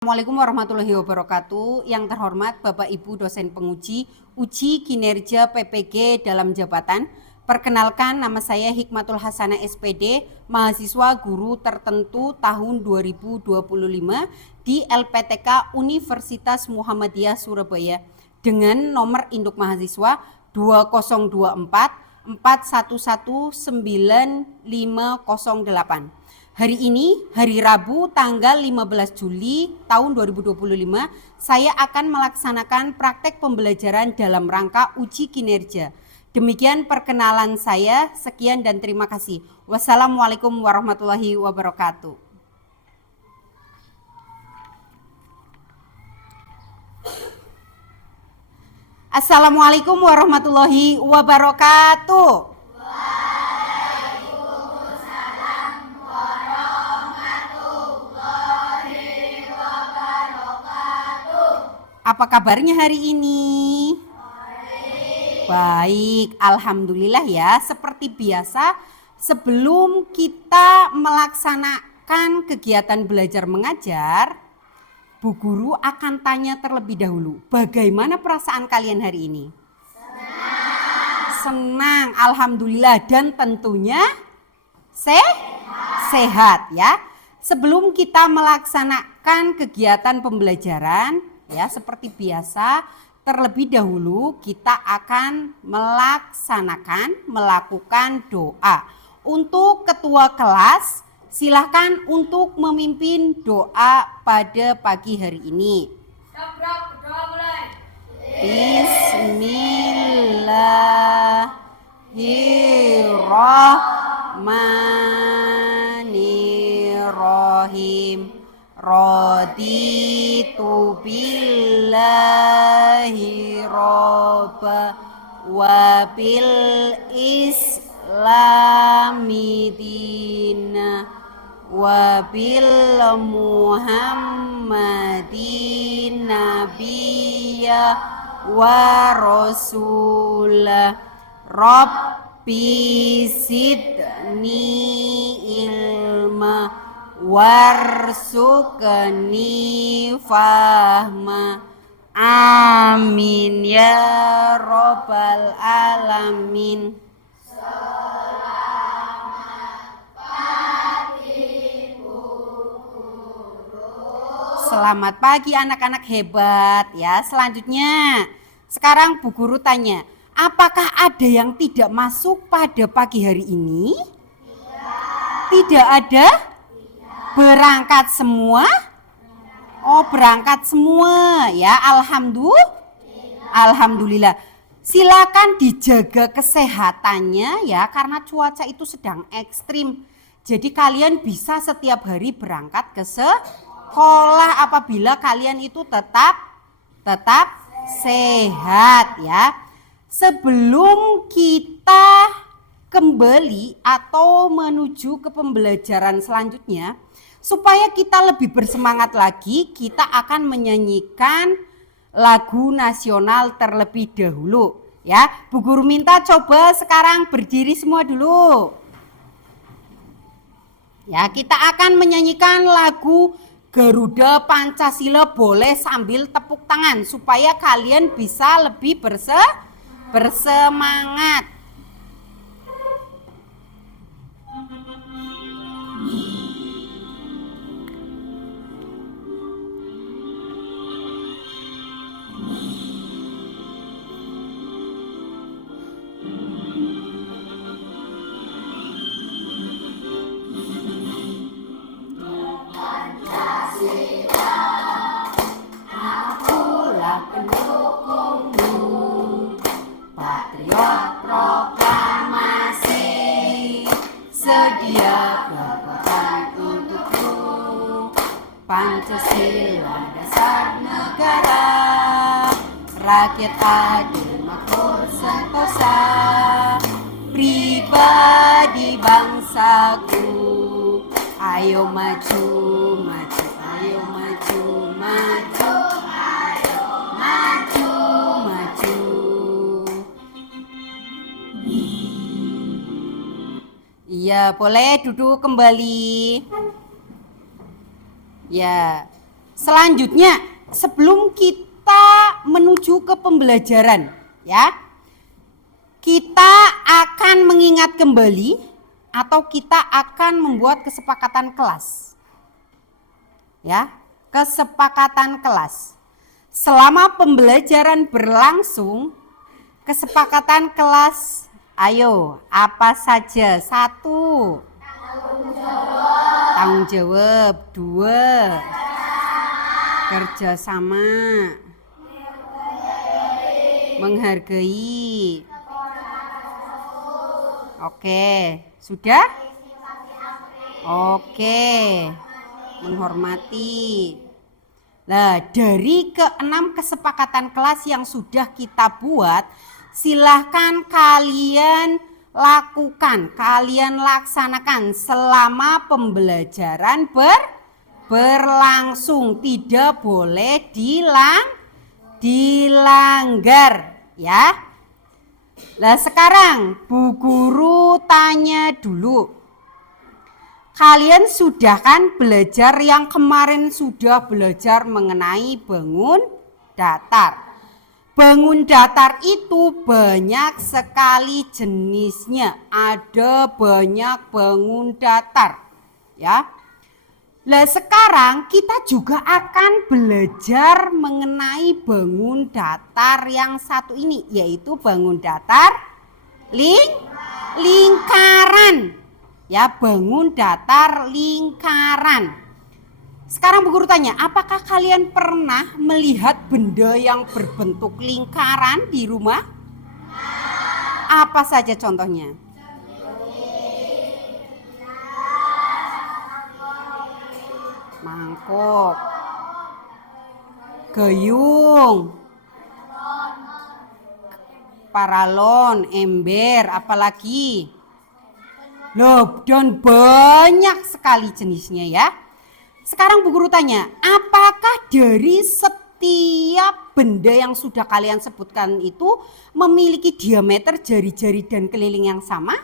Assalamualaikum warahmatullahi wabarakatuh. Yang terhormat Bapak Ibu dosen penguji uji kinerja PPG dalam jabatan. Perkenalkan, nama saya Hikmatul Hasanah SPD, mahasiswa guru tertentu tahun 2025 di LPTK Universitas Muhammadiyah Surabaya dengan nomor induk mahasiswa 2024 411 9508. Hari ini, hari Rabu tanggal 15 Juli tahun 2025, saya akan melaksanakan praktek pembelajaran dalam rangka uji kinerja. Demikian perkenalan saya, sekian dan terima kasih. Wassalamualaikum warahmatullahi wabarakatuh. Assalamualaikum warahmatullahi wabarakatuh. Apa kabarnya hari ini? Baik, alhamdulillah ya. Seperti biasa, sebelum kita melaksanakan kegiatan belajar mengajar, Bu Guru akan tanya terlebih dahulu, bagaimana perasaan kalian hari ini? Senang, alhamdulillah, dan tentunya sehat ya. Sebelum kita melaksanakan kegiatan pembelajaran, ya, seperti biasa, terlebih dahulu kita akan melakukan doa. Untuk ketua kelas, silakan untuk memimpin doa pada pagi hari ini. Bismillahirrahmanirrahim. Raditu billahi robba wa bil islami dina wa bil muhammadin nabiyya wa rasulah. Rabbi zidni ilma warsukni fahma. Amin ya robbal alamin. Selamat pagi anak-anak hebat ya. Selanjutnya, sekarang Bu Guru tanya, apakah ada yang tidak masuk pada pagi hari ini? Tidak ada? Berangkat semua? Oh, berangkat semua ya. Alhamdulillah. Silakan dijaga kesehatannya ya, karena cuaca itu sedang ekstrim. Jadi kalian bisa setiap hari berangkat ke sekolah apabila kalian itu tetap sehat ya. Sebelum kita kembali atau menuju ke pembelajaran selanjutnya, supaya kita lebih bersemangat lagi, kita akan menyanyikan lagu nasional terlebih dahulu ya. Bu Guru minta coba sekarang berdiri semua dulu. Ya, kita akan menyanyikan lagu Garuda Pancasila, boleh sambil tepuk tangan supaya kalian bisa lebih bersemangat. Sedia berkorban untukmu, Pancasila dasar negara, rakyat adil makmur sentosa, pribadi bangsaku. Ayo maju, maju, ayo maju, maju, ayo maju, maju. Iya, boleh duduk kembali. Ya, Selanjutnya, sebelum kita menuju ke pembelajaran, ya, kita akan mengingat kembali atau kita akan membuat kesepakatan kelas. Ya, kesepakatan kelas. Selama pembelajaran berlangsung, kesepakatan kelas, ayo, apa saja? 1, tanggung jawab. 2, kerjasama. Menghargai. Oke, sudah? Oke, menghormati. Nah, dari ke-6 kesepakatan kelas yang sudah kita buat, silahkan kalian lakukan, kalian laksanakan selama pembelajaran berlangsung. Tidak boleh dilanggar, ya. Nah, sekarang Bu Guru tanya dulu. Kalian sudah kan belajar yang kemarin sudah belajar mengenai bangun datar. Bangun datar itu banyak sekali jenisnya. Ada banyak bangun datar, ya. Nah, sekarang kita juga akan belajar mengenai bangun datar yang satu ini, yaitu bangun datar lingkaran. Ya, bangun datar lingkaran. Sekarang Bu Guru tanya, apakah kalian pernah melihat benda yang berbentuk lingkaran di rumah? Apa saja contohnya? Mangkok, gayung, paralon, ember, apalagi? Loh, dan banyak sekali jenisnya, ya. Sekarang Bu Guru tanya, apakah dari setiap benda yang sudah kalian sebutkan itu memiliki diameter jari-jari dan keliling yang sama?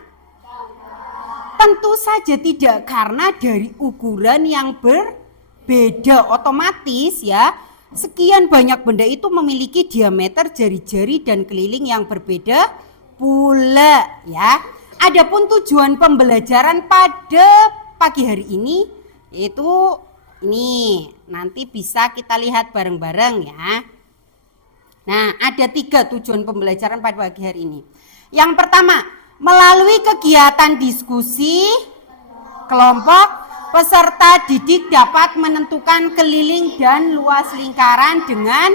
Tentu saja tidak, karena dari ukuran yang berbeda. Otomatis, ya, sekian banyak benda itu memiliki diameter jari-jari dan keliling yang berbeda pula, ya. Adapun tujuan pembelajaran pada pagi hari ini yaitu ini, nanti bisa kita lihat bareng-bareng, ya. Nah, ada 3 tujuan pembelajaran pada pagi hari ini. Yang pertama, melalui kegiatan diskusi kelompok, peserta didik dapat menentukan keliling dan luas lingkaran dengan.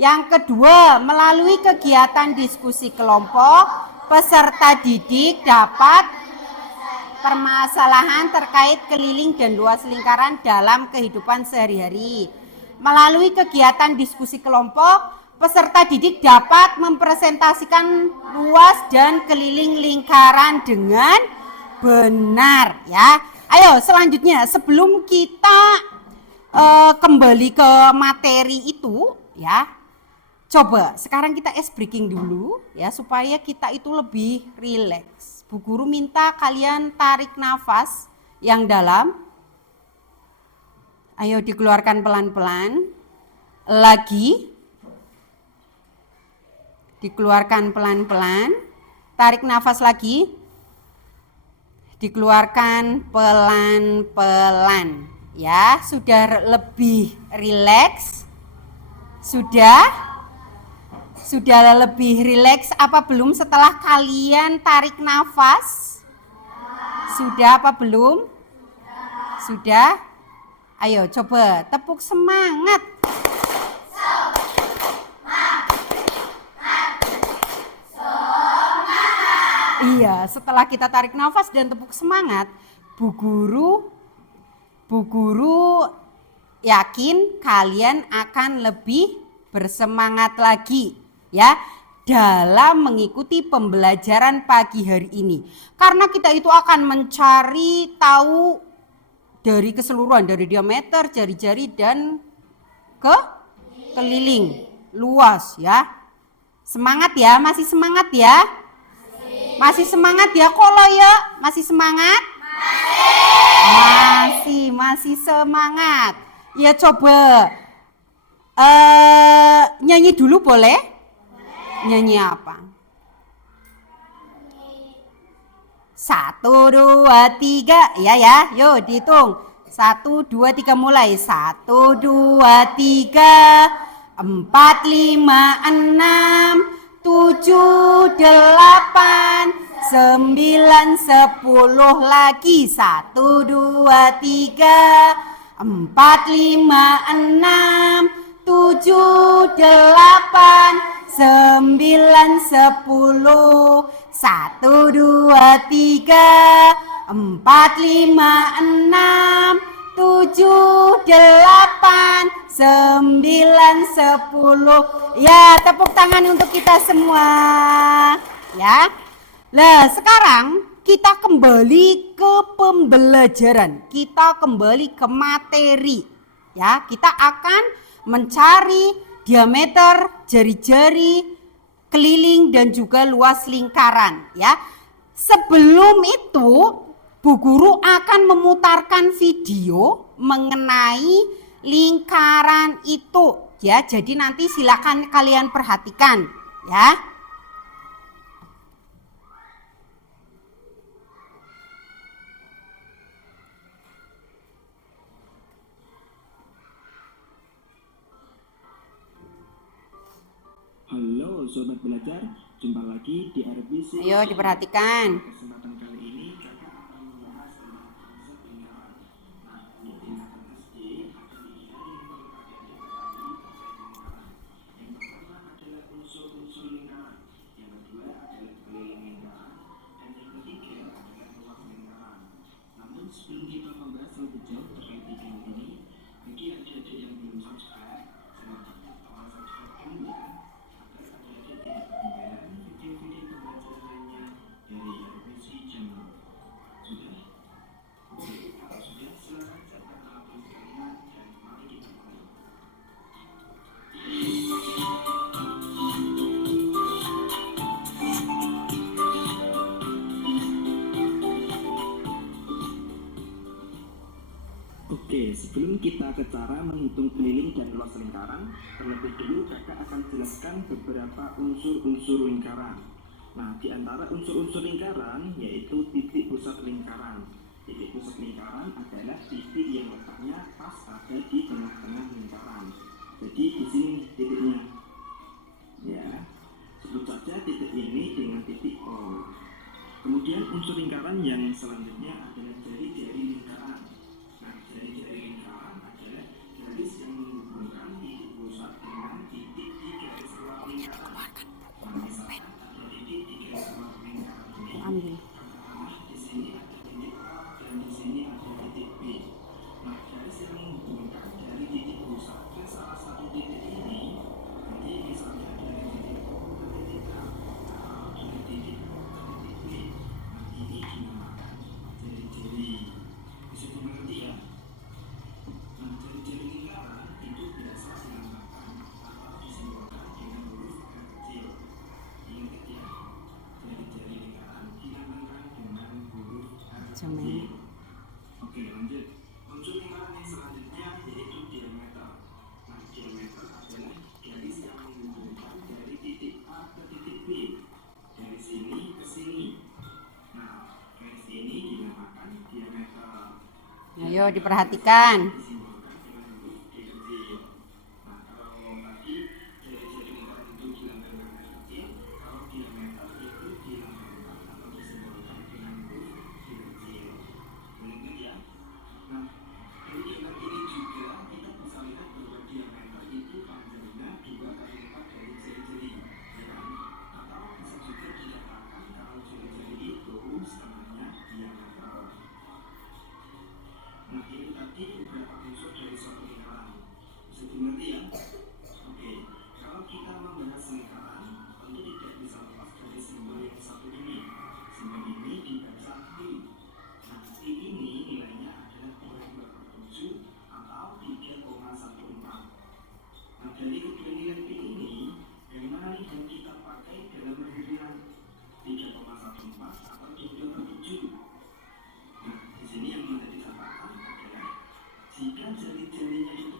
Yang kedua, melalui kegiatan diskusi kelompok, peserta didik dapat permasalahan terkait keliling dan luas lingkaran dalam kehidupan sehari-hari. Melalui kegiatan diskusi kelompok, peserta didik dapat mempresentasikan luas dan keliling lingkaran dengan benar, ya. Ayo selanjutnya, sebelum kita kembali ke materi itu, ya. Coba sekarang kita ice breaking dulu, ya, supaya kita itu lebih rileks. Bu Guru minta kalian tarik nafas yang dalam. Ayo dikeluarkan pelan-pelan. Lagi. Dikeluarkan pelan-pelan. Tarik nafas lagi. Dikeluarkan pelan-pelan. Ya, sudah lebih rileks? Sudah? Sudah lebih rileks apa belum setelah kalian tarik nafas? Sudah apa belum? Sudah? Ayo coba tepuk semangat. Iya, setelah kita tarik nafas dan tepuk semangat, Bu Guru yakin kalian akan lebih bersemangat lagi, ya, dalam mengikuti pembelajaran pagi hari ini. Karena kita itu akan mencari tahu dari keseluruhan, dari diameter, jari-jari dan keliling, luas, ya. Semangat ya, masih semangat ya? Masih semangat ya, Kolo ya? Masih semangat? Masih semangat. Ya coba nyanyi dulu boleh? Nyanyi apa? 1, 2, 3. Ya, yuk dihitung. 1, 2, 3 mulai. 1, 2, 3, 4, 5, 6, 7, 8, 9, 10 lagi. 1, 2, 3, 4, 5, 6, 7, 8, 9, 10. 1, 2, 3, 4, 5, 6, 7, 8, 9, 10. Ya, tepuk tangan untuk kita semua. Ya. Nah, sekarang kita kembali ke pembelajaran. Kita kembali ke materi. Ya, kita akan mencari diameter jari-jari keliling dan juga luas lingkaran ya. Sebelum itu Bu Guru akan memutarkan video mengenai lingkaran itu ya. Jadi nanti silakan kalian perhatikan ya. Halo sobat belajar, jumpa lagi di RBC. Ayo diperhatikan. Kesempatan kali ini kakak akan membahas tentang konsep lingkaran. Nah, di tingkatan SD ada 3 yang perlu kakak ketahui terkait lingkaran. Yang pertama adalah unsur-unsur lingkaran. Yang kedua adalah keliling lingkaran. Dan yang ketiga adalah luas lingkaran. Namun sebelum kita membahas lebih jauh terkait 3 ini, bagi adik-adik yang belum subscribe, silakan tolong subscribe dulu ya. Video-video pembelajaran lainnya dari RBC Channel. Sudah? Oke, kalau sudah silakan siapkan alat tulis kalian dan mari kita mulai. Oke, sebelum kita ke cara menghitung keliling dan luas lingkaran, terlebih dulu kakak akan jelaskan beberapa unsur-unsur lingkaran. Nah, di antara unsur-unsur lingkaran yaitu titik pusat lingkaran. Titik pusat lingkaran adalah titik yang letaknya pas ada di tengah-tengah lingkaran. Jadi di sini titiknya. Ya, sebut saja titik ini dengan titik O. Kemudian unsur lingkaran yang selanjutnya adalah jari-jari lingkaran. Nah, jari-jari lingkaran adalah garis yang menghubungkan titik pusat dengan titik di garis luar lingkaran. Nah, misalkan ada titik di garis luar lingkaran ini, katakanlah di sini ada titik A dan di sini ada titik B. Nah, garis yang menghubungkan dari titik pusat ke salah satu titik ini, jadi misalnya dari titik O ke titik A atau dari titik O ke titik B. Nah, ini dinamakan jari-jari. Bisa dimengerti ya? Nah, jari-jari lingkaran itu biasa dinamakan atau disimbolkan dengan huruf K kecil. Ingat ya, jari-jari lingkaran dinamakan dengan huruf K kecil. Oke, lanjut. Unsur lingkaran yang selanjutnya yaitu diameter. Nah, diameter adalah garis yang menghubungkan dari titik A ke titik B, dari sini ke sini. Nah, garis ini dinamakan diameter. Ayo diperhatikan. Disimbolkan dengan huruf D kecil. Nah, kalau tadi jari-jari lingkaran itu dilambangkan dengan kecil, kalau diameter itu dilambangkan atau disimbolkan dengan huruf D kecil. Ingat ya? Nah, dari gambar ini juga kita bisa lihat bahwa diameter itu panjangnya 2 kali lipat dari jari-jari, ya kan? Atau bisa juga dikatakan kalau jari-jari itu setengahnya diameter. Nah, ini tadi beberapa unsur dari suatu lingkaran. Bisa dimengerti ya? Oke, kalau kita membahas lingkaran, tentu tidak bisa lepas dari simbol yang satu ini. Simbol ini dibaca I. Nah, I ini nilainya adalah 2,7 atau 3,14. Nah, dari kedua nilai I ini, yang mana yang kita pakai dalam perhitungan 3,14 atau 2,7? Nah, di sini yang menjadi catatan adalah jika jari-jarinya itu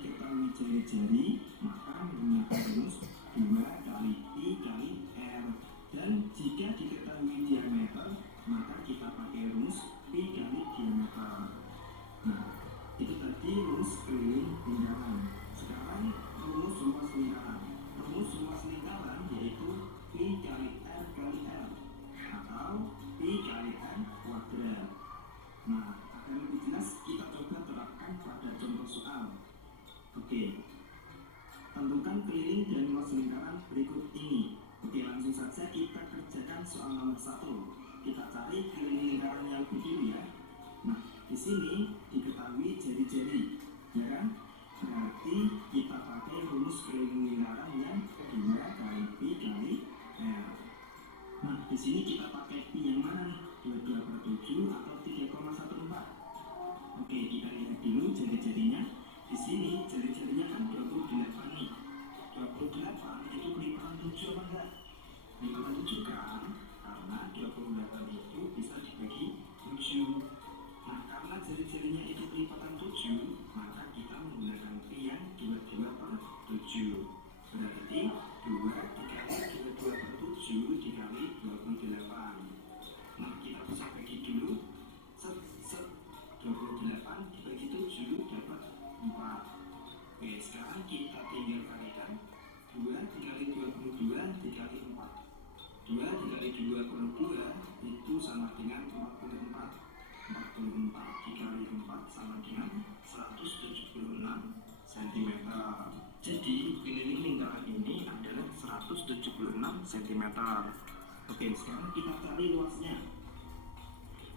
diketahui jari-jari, maka menggunakan rumus 2 kali pi kali r. Dan jika diketahui diameter, maka kita pakai rumus pi kali diameter. Nah, itu tadi rumus keliling lingkaran. Sekarang rumus luas lingkaran. Rumus luas lingkaran yaitu pi kali r kali r atau pi kali n kuadrat. Nah, agar lebih jelas kita coba terapkan pada contoh soal. Oke, tentukan keliling dan luas lingkaran berikut ini. Oke, langsung saja kita kerjakan soal nomor 1. Kita cari keliling lingkaran yang dulu ya. Nah, di sini diketahui jari-jari, ya kan? Berarti kita pakai rumus keliling lingkaran yang 2 kali pi kali r. Nah, di sini kita pakai pi yang mana nih? 22/7 atau 3,14? Oke, kita lihat dulu jari-jarinya. Di sini jari-jarinya kan 28 nih. 28 itu kelipatan 7 apa enggak? Kelipatan 7 kan? Karena 28 itu bisa dibagi 7. Nah, karena jari-jarinya itu kelipatan 7, maka kita menggunakan pi yang 22/7. Berarti 2 dikali 22/7 dikali 28. Nah, kita bisa bagi dulu. 28 dibagi 7 dapat 4. Oke, sekarang kita tinggal kalikan 2 dikali 22 dikali 4. 2 dikali 22 itu sama dengan 44. 44 dikali 4 sama dengan 176 cm. Jadi keliling lingkaran ini adalah 176 cm. Oke, sekarang kita cari luasnya.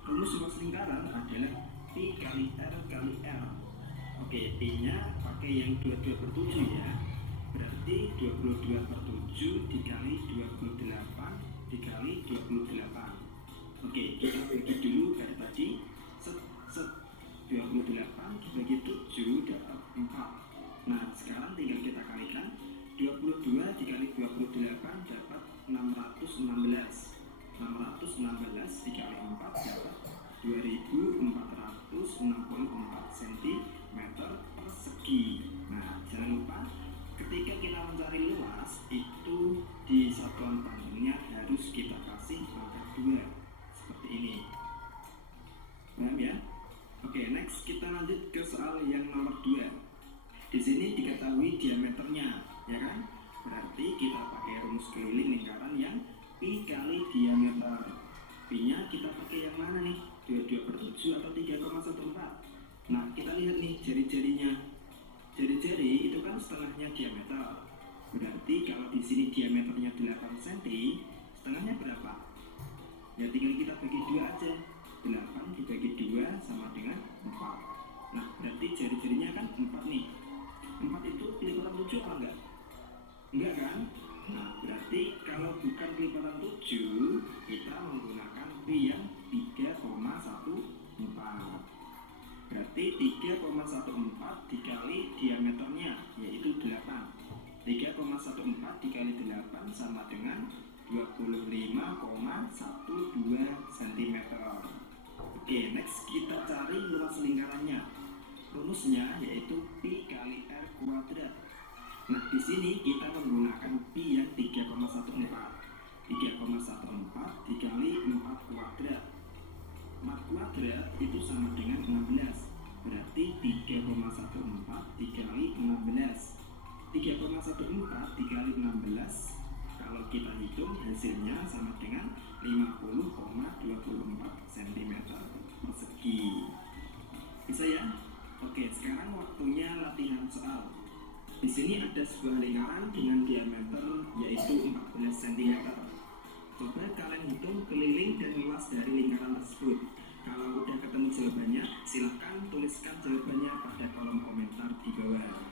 Rumus luas lingkaran adalah pi kali r kali r. Oke, pi-nya pakai yang 22/7 ya. Berarti 22/7 dikali 28 dikali 28. Oke, kita bagi dulu kayak tadi. 28 dibagi 7 dapat 4. Nah, sekarang tinggal kita kalikan. 22 dikali 28 dapat 616. 616 dikali 4 dapat 2464 cm persegi. Nah, jangan lupa ketika kita mencari luas itu di satuan panjangnya harus kita kasih pangkat 2 seperti ini. Paham ya? Oke, next kita lanjut ke soal yang nomor 2. Di sini diketahui diameternya, ya kan? Berarti kita pakai rumus keliling lingkaran yang pi kali diameter. Pi-nya kita pakai yang mana nih? 22/7 atau 3,14? Nah, kita lihat nih jari-jarinya. Jari-jari itu kan setengahnya diameter. Berarti kalau di sini diameternya 8 cm, setengahnya berapa? Ya tinggal kita bagi 2 aja. 8 dibagi 2 sama dengan 4. Nah, berarti jari-jarinya kan 4 nih. 4 itu kelipatan 7 apa enggak? Enggak kan? Nah, berarti kalau bukan kelipatan 7, kita menggunakan pi yang 3,14. Berarti 3,14 dikali diameternya, yaitu 8. 3,14 dikali 8 sama dengan 25,12 cm. Oke, next kita cari luas lingkarannya. Rumusnya yaitu pi kali r kuadrat. Nah, di sini kita menggunakan pi yang 3,14. 3,14 dikali 4 kuadrat. 4 kuadrat itu sama dengan 16. Berarti 3,14 dikali 16. 3,14 dikali 16. Kalau kita hitung hasilnya sama dengan 50,24 cm persegi. Bisa ya? Oke, sekarang waktunya latihan soal. Di sini ada sebuah lingkaran dengan diameter yaitu 14 cm. Coba kalian hitung keliling dan luas dari lingkaran tersebut. Kalau udah ketemu jawabannya, silahkan tuliskan jawabannya pada kolom komentar di bawah.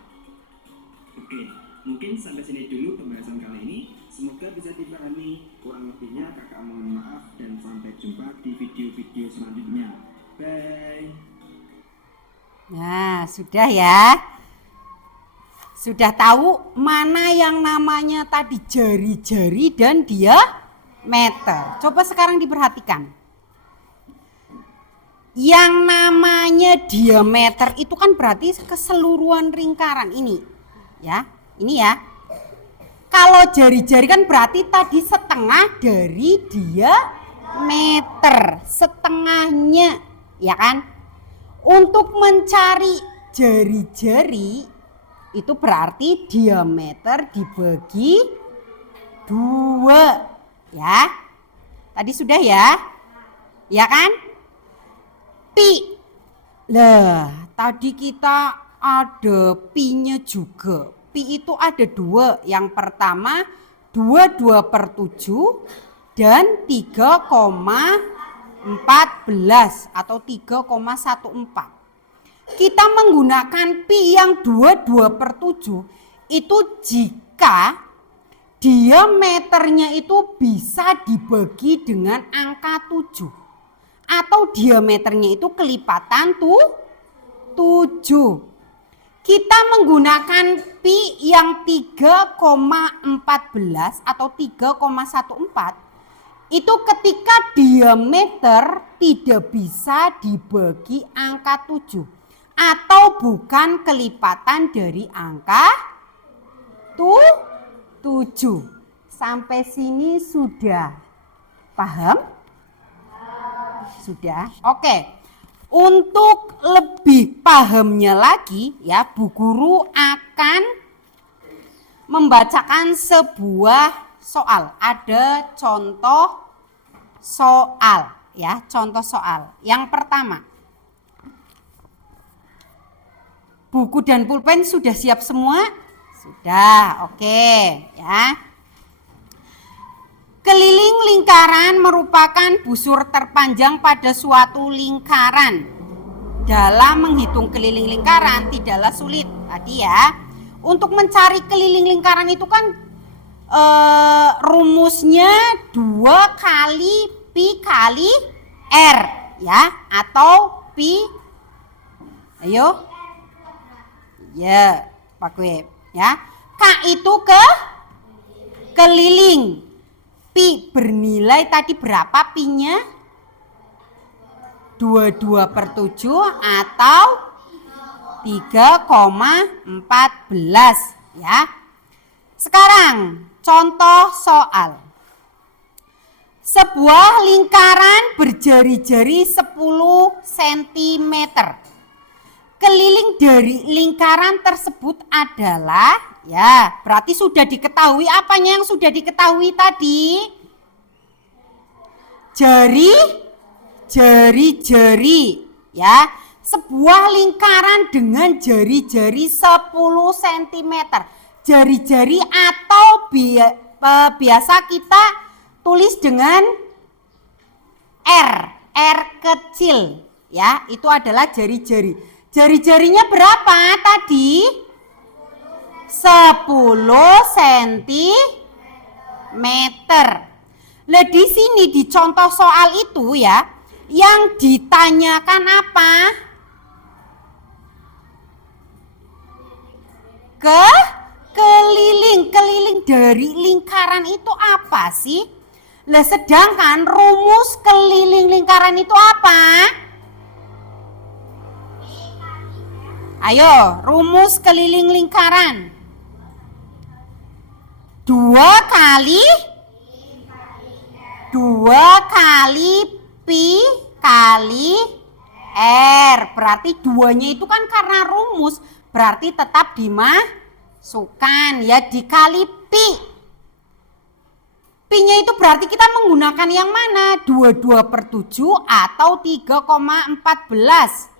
Oke, mungkin sampai sini dulu pembahasan kali ini. Semoga bisa dipahami. Kurang lebihnya kakak mohon maaf dan sampai jumpa di video-video selanjutnya. Bye. Nah, sudah ya. Sudah tahu mana yang namanya tadi jari-jari dan diameter. Coba sekarang diperhatikan. Yang namanya diameter itu kan berarti keseluruhan lingkaran ini. Ya, ini ya. Kalau jari-jari kan berarti tadi setengah dari diameter, setengahnya, ya kan? Untuk mencari jari-jari itu berarti diameter dibagi 2, ya. Tadi sudah ya? Ya kan? Pi. Lah, tadi kita ada pi-nya juga. Pi itu ada 2. Yang pertama 22/7 dan 3,14 atau 3,14. Kita menggunakan pi yang 22/7 itu jika diameternya itu bisa dibagi dengan angka 7. Atau diameternya itu kelipatan 7. Kita menggunakan pi yang 3,14 atau 3,14 itu ketika diameter tidak bisa dibagi angka 7 atau bukan kelipatan dari angka 7. Sampai sini sudah paham? Sudah. Oke. Untuk lebih pahamnya lagi ya, Bu Guru akan membacakan sebuah soal. Ada contoh soal ya, contoh soal. Yang pertama. Buku dan pulpen sudah siap semua? Sudah. Oke, ya. Keliling lingkaran merupakan busur terpanjang pada suatu lingkaran. Dalam menghitung keliling lingkaran tidaklah sulit. Tadi ya, untuk mencari keliling lingkaran itu kan rumusnya 2 kali pi kali r ya, atau pi. Ayo. Ya, Pak Web ya. K itu keliling. Pi bernilai tadi berapa pi-nya? 22/7 atau 3,14 ya. Sekarang contoh soal. Sebuah lingkaran berjari-jari 10 cm. Keliling dari lingkaran tersebut adalah, ya, berarti sudah diketahui apanya yang sudah diketahui tadi? Jari-jari, ya. Sebuah lingkaran dengan jari-jari 10 cm. Jari-jari atau biasa kita tulis dengan R kecil, ya. Itu adalah jari-jari. Jari-jarinya berapa tadi? 10 cm. Nah, di sini di contoh soal itu ya, yang ditanyakan apa? Keliling dari lingkaran itu apa sih? Lah, sedangkan rumus keliling lingkaran itu apa? Ayo, rumus keliling lingkaran. 2 kali pi kali r. Berarti 2-nya itu kan karena rumus, berarti tetap dimasukkan ya, dikali pi. Pi-nya itu berarti kita menggunakan yang mana? 22/7 atau 3,14?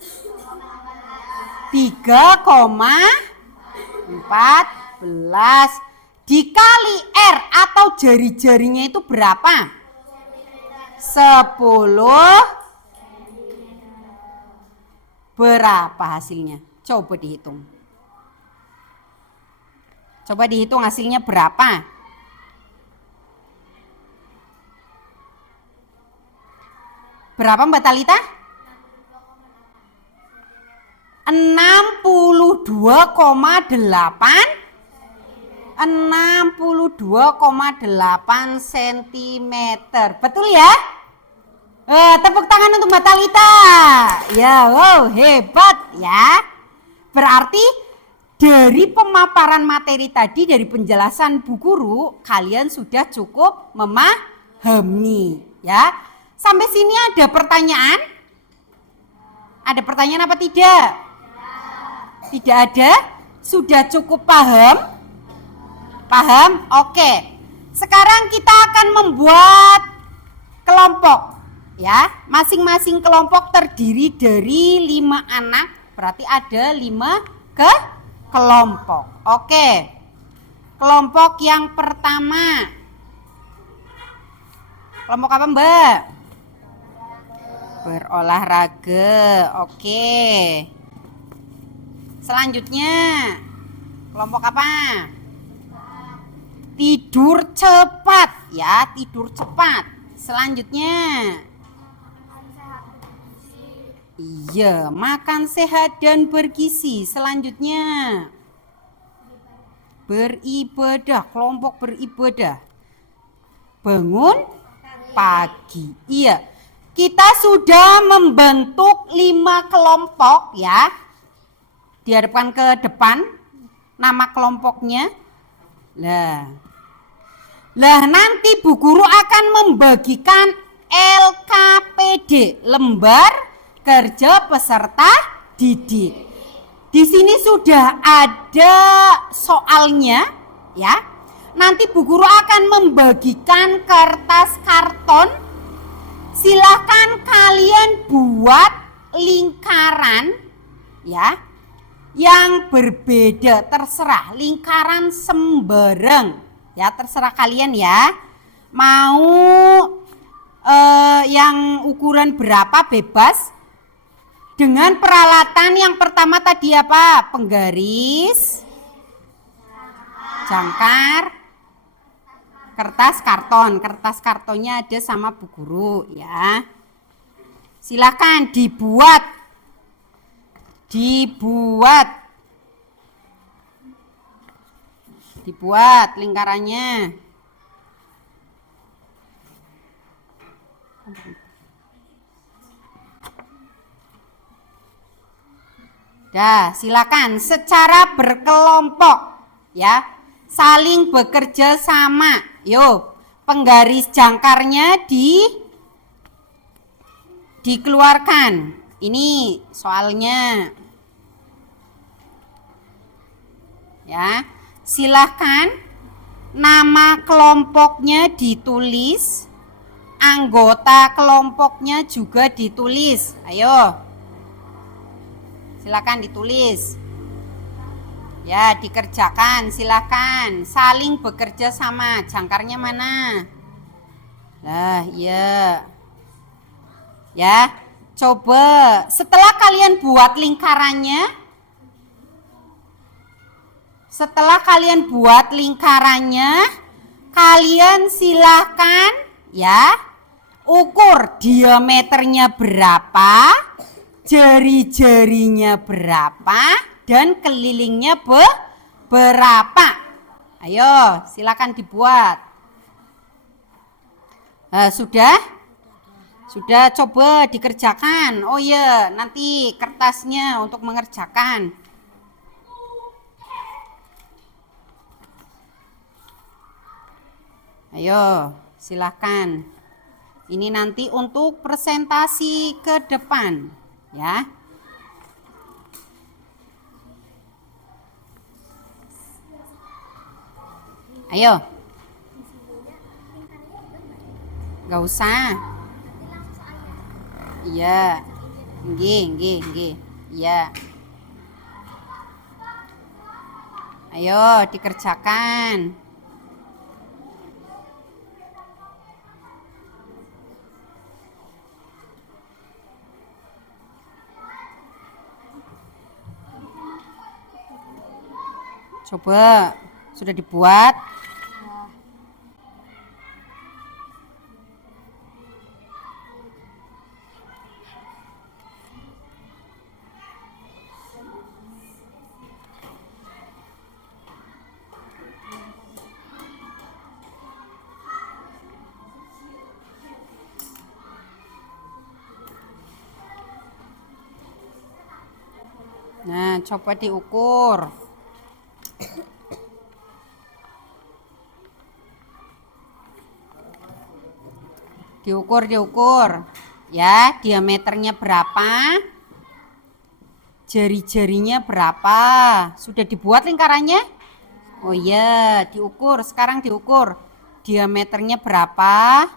3,14 dikali R atau jari-jarinya itu berapa? 10. Berapa hasilnya? Coba dihitung. Coba dihitung hasilnya berapa? Berapa Mbak Talita? 62,8 cm. Betul ya? Tepuk tangan untuk Mbak Talita. Ya, wow, hebat ya. Berarti dari pemaparan materi tadi, dari penjelasan Bu Guru, kalian sudah cukup memahami ya. Sampai sini ada pertanyaan? Ada pertanyaan apa tidak? Tidak ada? Sudah cukup paham? Paham? Oke. Sekarang kita akan membuat kelompok ya. Masing-masing kelompok terdiri dari 5 anak, berarti ada 5 kelompok. Oke. Kelompok yang pertama. Kelompok apa, Mbak? Berolahraga. Oke. Selanjutnya kelompok apa? Tidur cepat ya, tidur cepat. Selanjutnya iya, makan sehat dan bergizi. Selanjutnya beribadah, kelompok beribadah. Bangun pagi. Iya. Kita sudah membentuk 5 kelompok ya. Dihadapkan ke depan nama kelompoknya. Lah nanti Bu Guru akan membagikan LKPD, lembar kerja peserta didik. Di sini sudah ada soalnya ya. Nanti Bu Guru akan membagikan kertas karton. Silakan kalian buat lingkaran ya yang berbeda, terserah, lingkaran sembarang ya, terserah kalian ya. Mau yang ukuran berapa bebas. Dengan peralatan yang pertama tadi apa? Penggaris, jangkar, kertas karton. Kertas kartonnya ada sama Bu Guru ya. Silakan dibuat lingkarannya. Dah, silakan secara berkelompok ya. Saling bekerja sama. Yo, penggaris jangkarnya dikeluarkan. Ini soalnya. Ya. Silahkan nama kelompoknya ditulis. Anggota kelompoknya juga ditulis. Ayo. Silakan ditulis. Ya, dikerjakan, silakan. Saling bekerja sama. Jangkarnya mana? Lah, iya. Ya, coba setelah kalian buat lingkarannya, kalian silakan ya ukur diameternya berapa, jari-jarinya berapa, dan kelilingnya berapa. Ayo, silakan dibuat. Sudah coba dikerjakan. Oh iya, nanti kertasnya untuk mengerjakan. Ayo, silakan. Ini nanti untuk presentasi ke depan, ya. Ayo. Gak usah. Iya. Nggih. Iya. Ayo dikerjakan. Coba, sudah dibuat? Nah, coba diukur. Diukur. Ya, diameternya berapa? Jari-jarinya berapa? Sudah dibuat lingkarannya? Oh iya, diukur. Sekarang diukur. Diameternya berapa?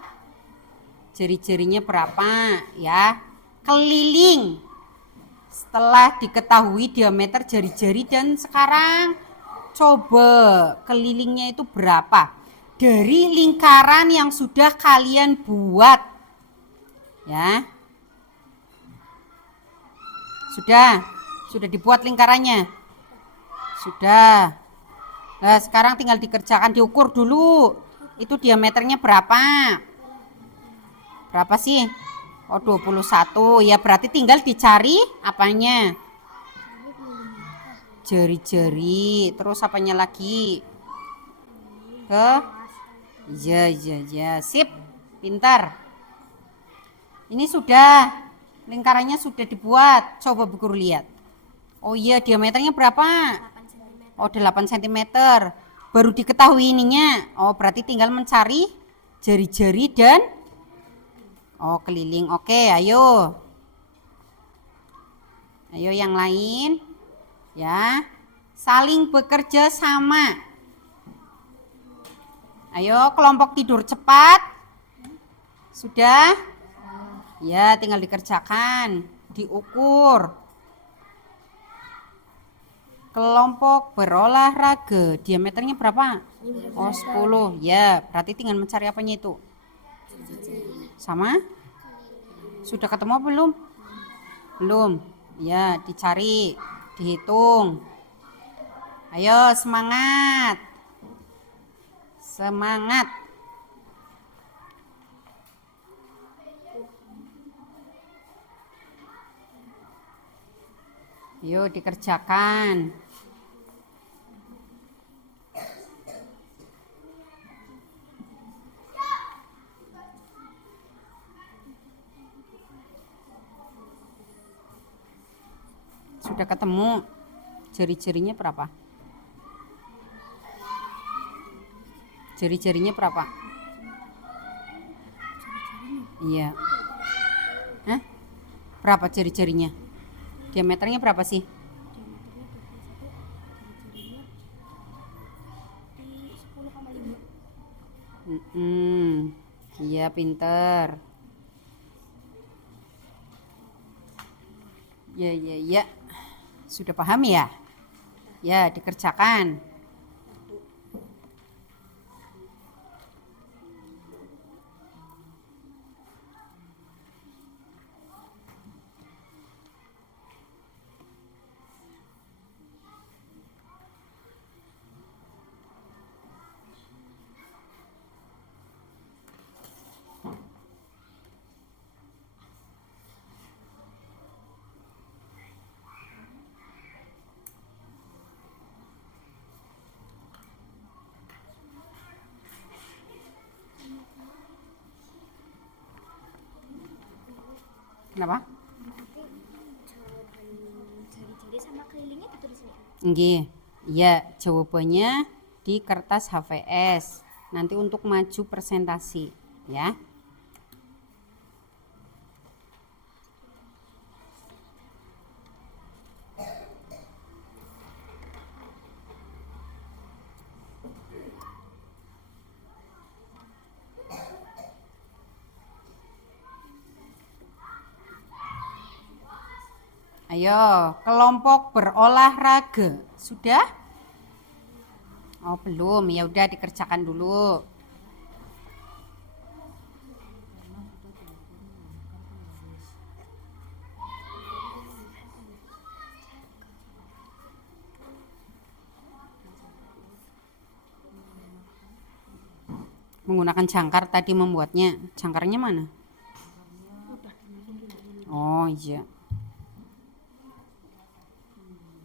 Jari-jarinya berapa? Ya, keliling. Setelah diketahui diameter jari-jari dan sekarang coba kelilingnya itu berapa? Dari lingkaran yang sudah kalian buat. Ya. Sudah dibuat lingkarannya. Sudah. Nah, sekarang tinggal dikerjakan, diukur dulu. Itu diameternya berapa? Berapa sih? Oh, 21. Ya, berarti tinggal dicari apanya? Jari-jari. Terus apanya lagi? Ya. Sip. Pintar. Ini sudah. Lingkarannya sudah dibuat. Coba Bu Guru lihat. Oh iya, diameternya berapa? 8 cm. Oh, 8 cm. Baru diketahui ininya. Oh, berarti tinggal mencari jari-jari dan keliling. Oke, ayo. Ayo yang lain. Ya. Saling bekerja sama. Ayo, kelompok tidur cepat. Sudah? Ya, tinggal dikerjakan. Diukur. Kelompok berolahraga. Diameternya berapa? Oh, 10. Ya, berarti tinggal mencari apanya itu? Sama? Sudah ketemu belum? Belum. Ya, dicari, dihitung. Ayo, semangat. Semangat. Ayo dikerjakan. Sudah ketemu jari-jarinya berapa? Jari-jarinya berapa? Iya. Hah? Berapa jari-jarinya? Diameternya berapa sih? Iya, pinter. Ya. Sudah paham ya? Ya, dikerjakan. Kenapa? Jari-jari sama kelilingnya ditulis nih. Nggih. Iya, jawabannya di kertas HVS. Nanti untuk maju presentasi, ya. Ayo, kelompok berolahraga. Sudah? Oh, belum. Ya udah dikerjakan dulu. Menggunakan jangkar tadi membuatnya. Jangkarnya mana? Oh, iya.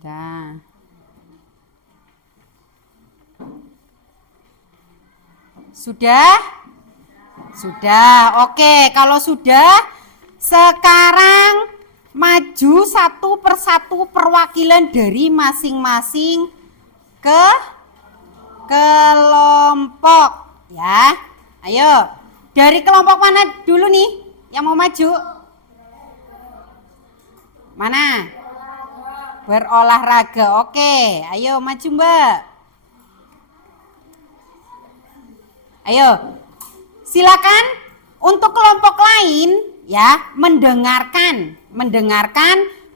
Dah. Sudah? Sudah. Oke, kalau sudah, sekarang maju satu persatu perwakilan dari masing-masing kelompok ya. Ayo, dari kelompok mana dulu nih yang mau maju? Mana? Berolahraga. Oke, ayo maju Mbak. Ayo, silakan untuk kelompok lain ya mendengarkan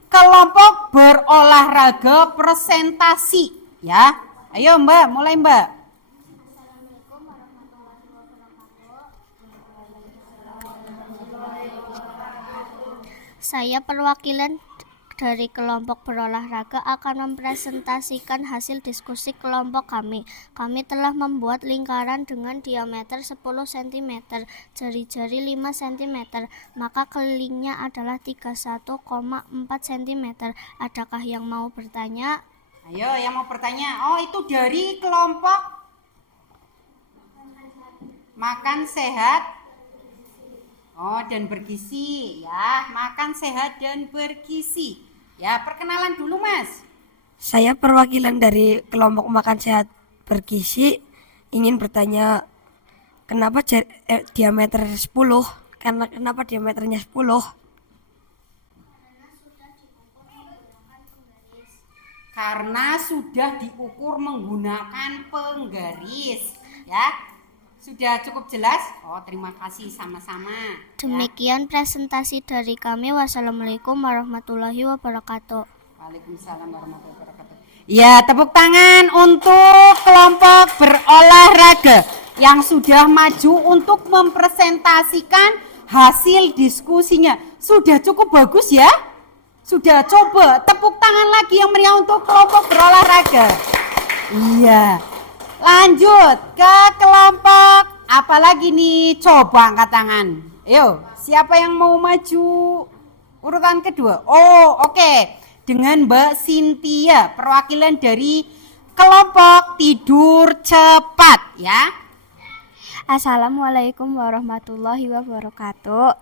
kelompok berolahraga presentasi ya. Ayo Mbak, mulai Mbak. Assalamualaikum warahmatullahi wabarakatuh. Saya perwakilan dari kelompok berolahraga akan mempresentasikan hasil diskusi kelompok kami. Kami telah membuat lingkaran dengan diameter 10 cm, jari-jari 5 cm, maka kelilingnya adalah 31,4 cm. Adakah yang mau bertanya? Ayo yang mau bertanya. Oh, itu dari kelompok makan sehat. Oh, dan bergizi ya, makan sehat dan bergizi. Ya, perkenalan dulu Mas. Saya perwakilan dari kelompok makan sehat bergizi ingin bertanya kenapa diameter 10? Kenapa diameternya 10? Karena sudah diukur menggunakan penggaris. Ya. Sudah cukup jelas? Oh, terima kasih sama-sama. Demikian presentasi dari kami. Wassalamualaikum warahmatullahi wabarakatuh. Waalaikumsalam warahmatullahi wabarakatuh. Ya, tepuk tangan untuk kelompok berolahraga yang sudah maju untuk mempresentasikan hasil diskusinya. Sudah cukup bagus ya? Sudah, coba tepuk tangan lagi yang meriah untuk kelompok berolahraga. Iya. Lanjut ke kelompok apa lagi nih? Coba angkat tangan. Ayo, siapa yang mau maju urutan kedua? Oh, oke. Dengan Mbak Cynthia, perwakilan dari kelompok tidur cepat ya. Assalamualaikum warahmatullahi wabarakatuh.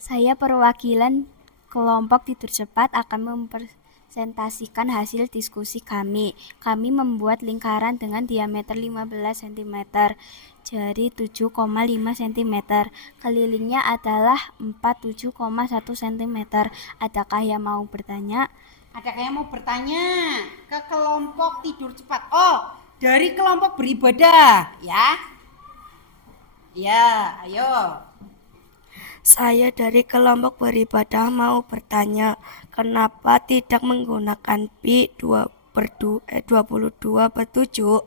Saya perwakilan kelompok tidur cepat akan mempresentasikan hasil diskusi kami. Kami membuat lingkaran dengan diameter 15 cm, jari 7,5 cm. Kelilingnya adalah 47,1 cm. Adakah yang mau bertanya? Adakah yang mau bertanya ke kelompok tidur cepat? Oh, dari kelompok beribadah ya. Ya, ayo. Saya dari kelompok beribadah mau bertanya kenapa tidak menggunakan pi 22/7?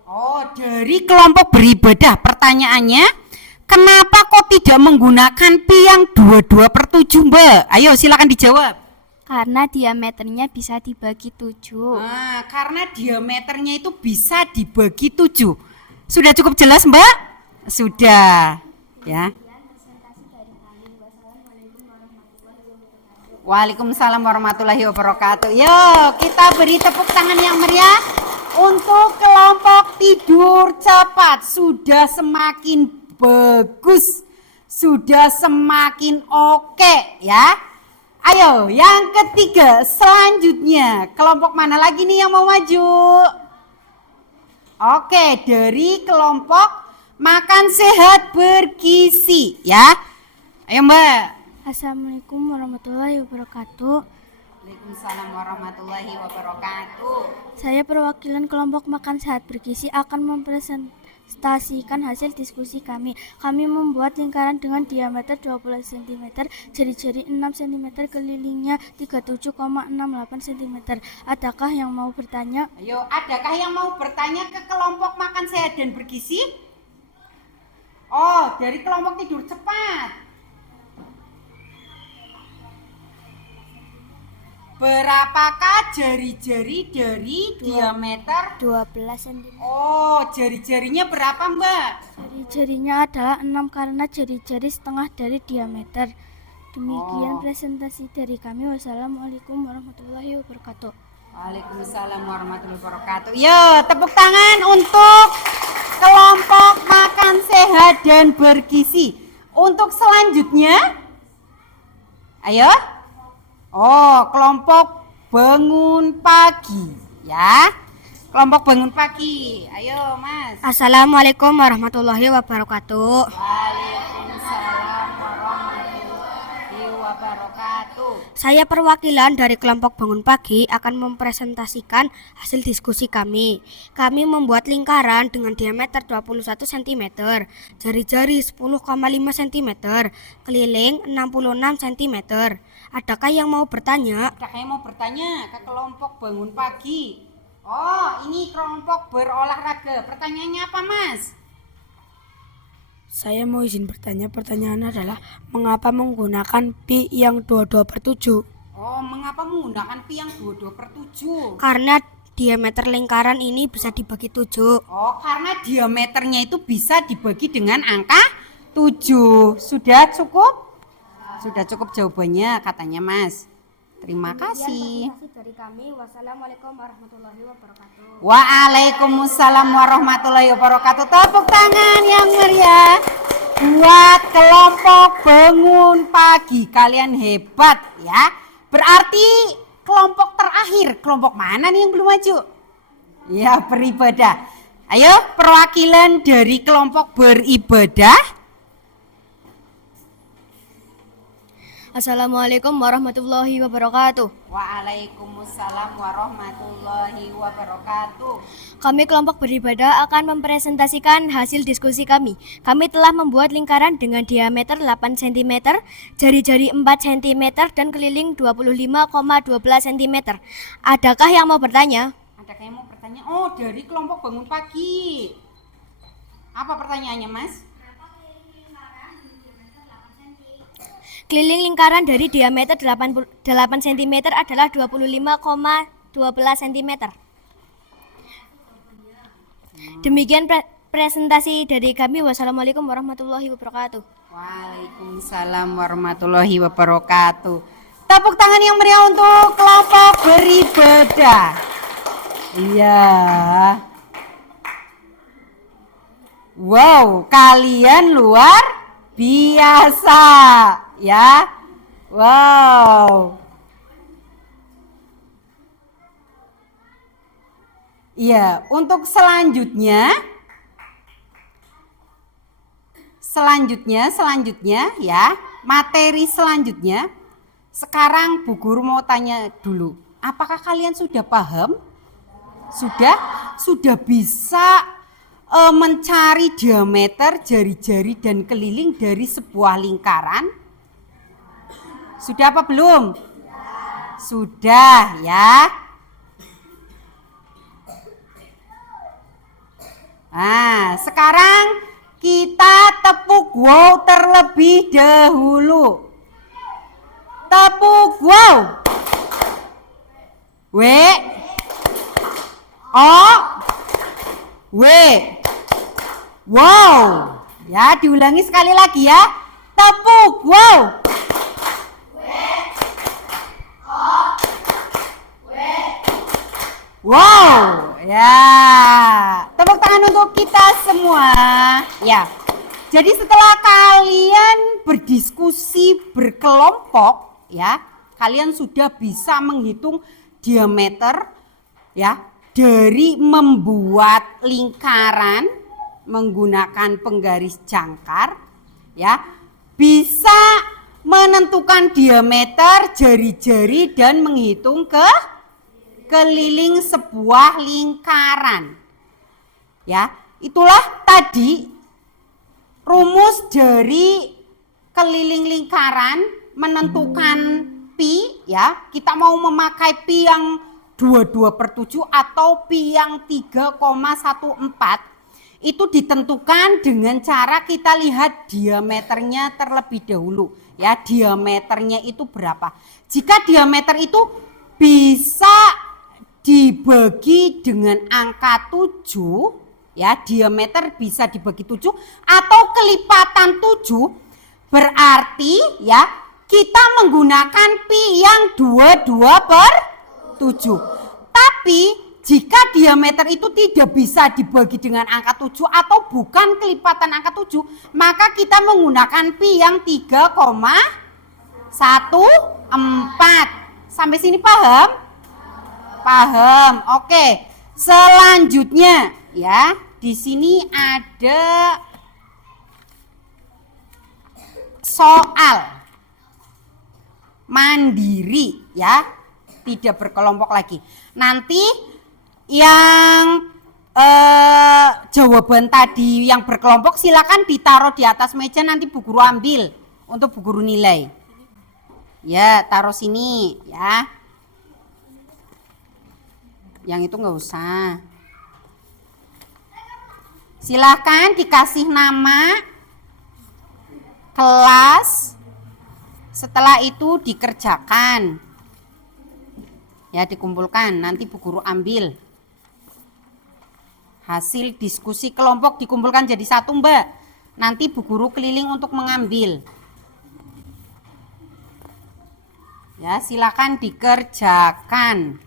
Oh, dari kelompok beribadah. Pertanyaannya, kenapa kok tidak menggunakan pi yang 22/7, Mbak? Ayo, silakan dijawab. Karena diameternya bisa dibagi 7. Nah, karena diameternya itu bisa dibagi 7. Sudah cukup jelas, Mbak? Sudah, ya. Waalaikumsalam warahmatullahi wabarakatuh. Yo, kita beri tepuk tangan yang meriah untuk kelompok tidur cepat. Sudah semakin bagus, sudah semakin oke ya. Ayo, yang ketiga selanjutnya kelompok mana lagi nih yang mau maju? Oke, dari kelompok makan sehat bergizi ya. Ayo Mbak. Assalamualaikum warahmatullahi wabarakatuh. Waalaikumsalam warahmatullahi wabarakatuh. Saya perwakilan kelompok makan sehat bergizi akan mempresentasikan hasil diskusi kami. Kami membuat lingkaran dengan diameter 12 cm, jari-jari 6 cm, kelilingnya 37,68 cm. Adakah yang mau bertanya? Ayo, adakah yang mau bertanya ke kelompok makan sehat dan bergizi? Oh, dari kelompok tidur cepat. Berapakah jari-jari dari diameter? 12 cm. Oh, jari-jarinya berapa, Mbak? Jari-jarinya adalah 6 karena jari-jari setengah dari diameter. Demikian Oh. presentasi dari kami. Wassalamualaikum warahmatullahi wabarakatuh. Waalaikumsalam warahmatullahi wabarakatuh. Yo, tepuk tangan untuk kelompok makan sehat dan bergizi. Untuk selanjutnya, ayo. Oh, kelompok bangun pagi, ya. Kelompok bangun pagi. Ayo, Mas. Assalamualaikum warahmatullahi wabarakatuh. Waalaikumsalam warahmatullahi wabarakatuh. Saya perwakilan dari kelompok bangun pagi akan mempresentasikan hasil diskusi kami. Kami membuat lingkaran dengan diameter 21 cm, jari-jari 10,5 cm, keliling 66 cm. Adakah yang mau bertanya? Ada yang mau bertanya ke kelompok bangun pagi? Oh, ini kelompok berolahraga. Pertanyaannya apa, Mas? Saya mau izin bertanya. Pertanyaannya adalah mengapa menggunakan pi yang 22/7? Oh, mengapa menggunakan pi yang 22/7? Karena diameter lingkaran ini bisa dibagi 7. Oh, karena diameternya itu bisa dibagi dengan angka 7. Sudah cukup? Sudah cukup jawabannya katanya, Mas. Terima kasih. Dari kami, wassalamualaikum warahmatullahi wabarakatuh. Waalaikumsalam warahmatullahi wabarakatuh. Tepuk tangan yang meriah buat kelompok bangun pagi. Kalian hebat ya. Berarti kelompok terakhir, kelompok mana nih yang belum maju? Ya, beribadah. Ayo, perwakilan dari kelompok beribadah. Assalamualaikum warahmatullahi wabarakatuh. Waalaikumsalam warahmatullahi wabarakatuh. Kami kelompok beribadah akan mempresentasikan hasil diskusi kami. Kami telah membuat lingkaran dengan diameter 8 cm, jari-jari 4 cm, dan keliling 25,12 cm. Adakah yang mau bertanya? Adakah yang mau bertanya? Oh, dari kelompok bangun pagi. Apa pertanyaannya, Mas? Keliling lingkaran dari diameter 8 cm adalah 25,12 cm. Demikian presentasi dari kami. Wassalamualaikum warahmatullahi wabarakatuh. Waalaikumsalam warahmatullahi wabarakatuh. Tepuk tangan yang meriah untuk kelompok beribadah. Iya. Wow, kalian luar biasa. Ya, wow. Iya, untuk selanjutnya ya, materi selanjutnya. Sekarang Bu Guru mau tanya dulu, apakah kalian sudah paham? Sudah bisa mencari diameter jari-jari dan keliling dari sebuah lingkaran? Sudah apa belum? Sudah ya. Nah, sekarang kita tepuk wow terlebih dahulu. Tepuk wow. W O W. Wow. Ya, diulangi sekali lagi ya. Tepuk wow. Wow, ya. Tepuk tangan untuk kita semua. Ya. Jadi setelah kalian berdiskusi berkelompok, ya, kalian sudah bisa menghitung diameter, ya, dari membuat lingkaran menggunakan penggaris jangkar, ya, bisa menentukan diameter jari-jari dan menghitung keliling sebuah lingkaran. Ya, itulah tadi rumus dari keliling lingkaran menentukan pi, ya. Kita mau memakai pi yang 22/7 atau pi yang 3,14 itu ditentukan dengan cara kita lihat diameternya terlebih dahulu. Ya, diameternya itu berapa? Jika diameter itu bisa dibagi dengan angka 7, ya, diameter bisa dibagi 7 atau kelipatan 7, berarti ya kita menggunakan pi yang 22/7. Tapi jika diameter itu tidak bisa dibagi dengan angka 7 atau bukan kelipatan angka 7, maka kita menggunakan pi yang 3,14. Sampai sini paham? Paham. Oke. Selanjutnya ya, di sini ada soal mandiri ya, tidak berkelompok lagi. Nanti yang jawaban tadi yang berkelompok silakan ditaruh di atas meja, nanti Bu Guru ambil untuk Bu Guru nilai. Ya, taruh sini ya. Yang itu nggak usah. Silakan dikasih nama, kelas, setelah itu dikerjakan. Ya, dikumpulkan, nanti Bu Guru ambil. Hasil diskusi kelompok dikumpulkan jadi satu, Mbak. Nanti Bu Guru keliling untuk mengambil. Ya, silakan dikerjakan.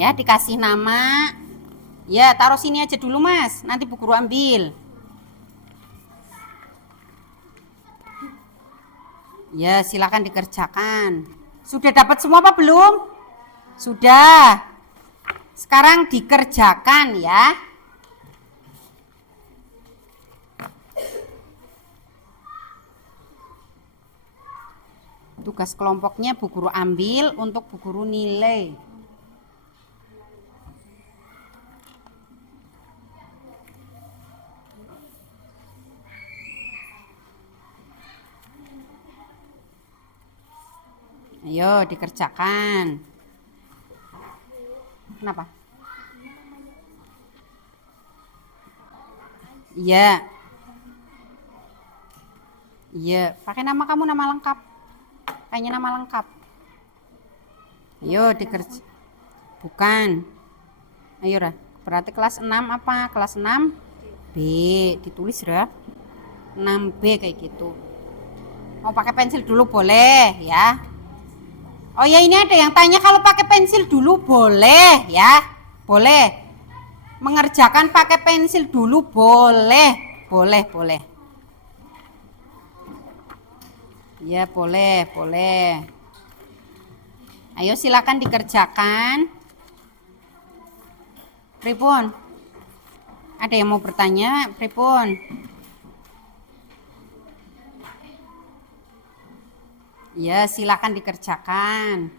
Ya, dikasih nama. Ya, taruh sini aja dulu, Mas. Nanti Bu Guru ambil. Ya, silakan dikerjakan. Sudah dapat semua apa belum? Sudah. Sekarang dikerjakan ya. Tugas kelompoknya Bu Guru ambil untuk Bu Guru nilai. Ayo dikerjakan. Kenapa? Iya. Iya, pakai nama kamu, nama lengkap. Kayaknya nama lengkap. Ayo dikerja. Bukan. Ayo Ra. Berarti kelas 6 apa? Kelas 6 B. Ditulis Ra. 6B kayak gitu. Mau pakai pensil dulu boleh ya. Oh ya, ini ada yang tanya kalau pakai pensil dulu boleh ya. Boleh. Mengerjakan pakai pensil dulu boleh. Boleh. Ya, boleh. Ayo silakan dikerjakan. Pripun? Ada yang mau bertanya? Pripun? Ya, silakan dikerjakan.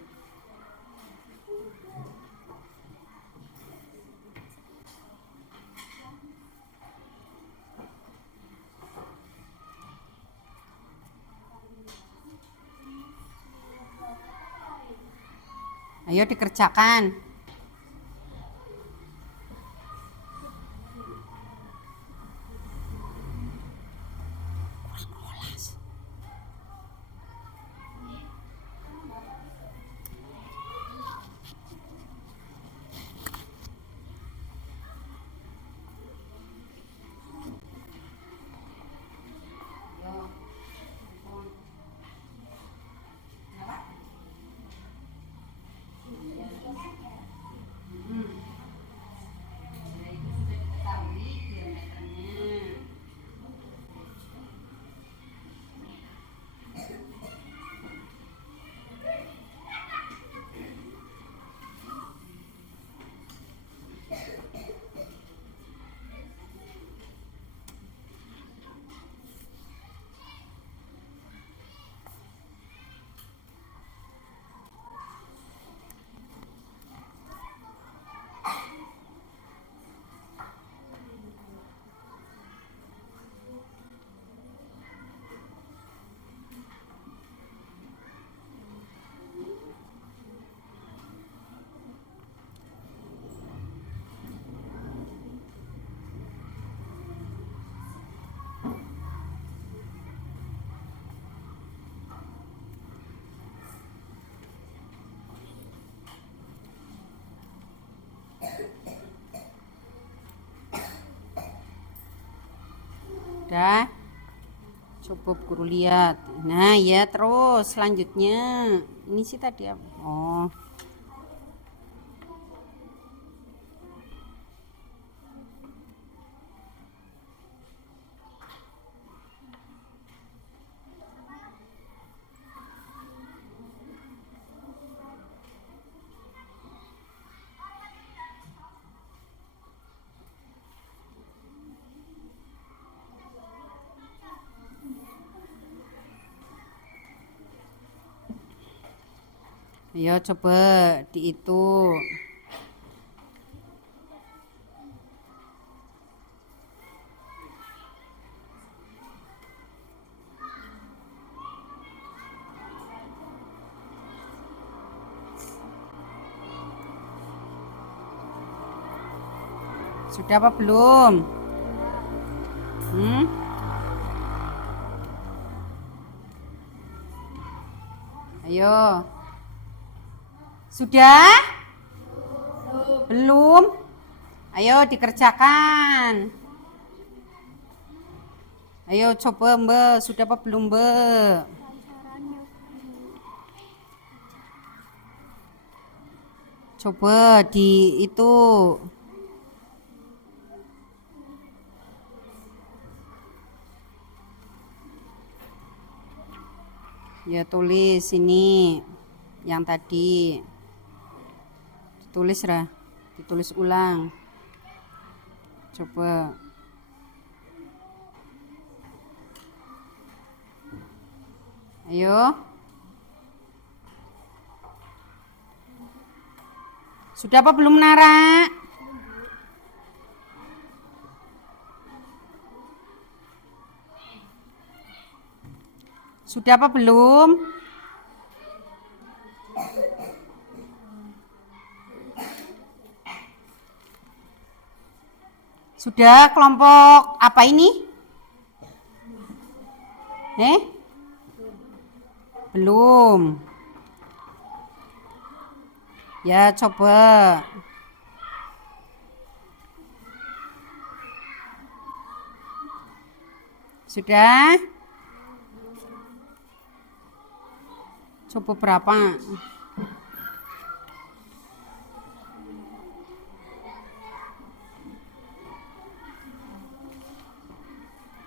Ayo dikerjakan. Udah. Coba Bu Guru lihat. Nah, ya terus selanjutnya. Ini sih tadi apa? Oh. Ayo coba dihitung. Sudah apa belum? Ayo. Sudah? Belum? Ayo dikerjakan. Ayo coba Mbak, sudah apa belum Mbak? Coba di itu. Ya tulis ini yang tadi. Tulis Ra, ditulis ulang. Coba. Ayo. Sudah apa belum Nara? Sudah apa belum? Sudah kelompok apa ini? Belum. Ya coba. Sudah? Coba berapa?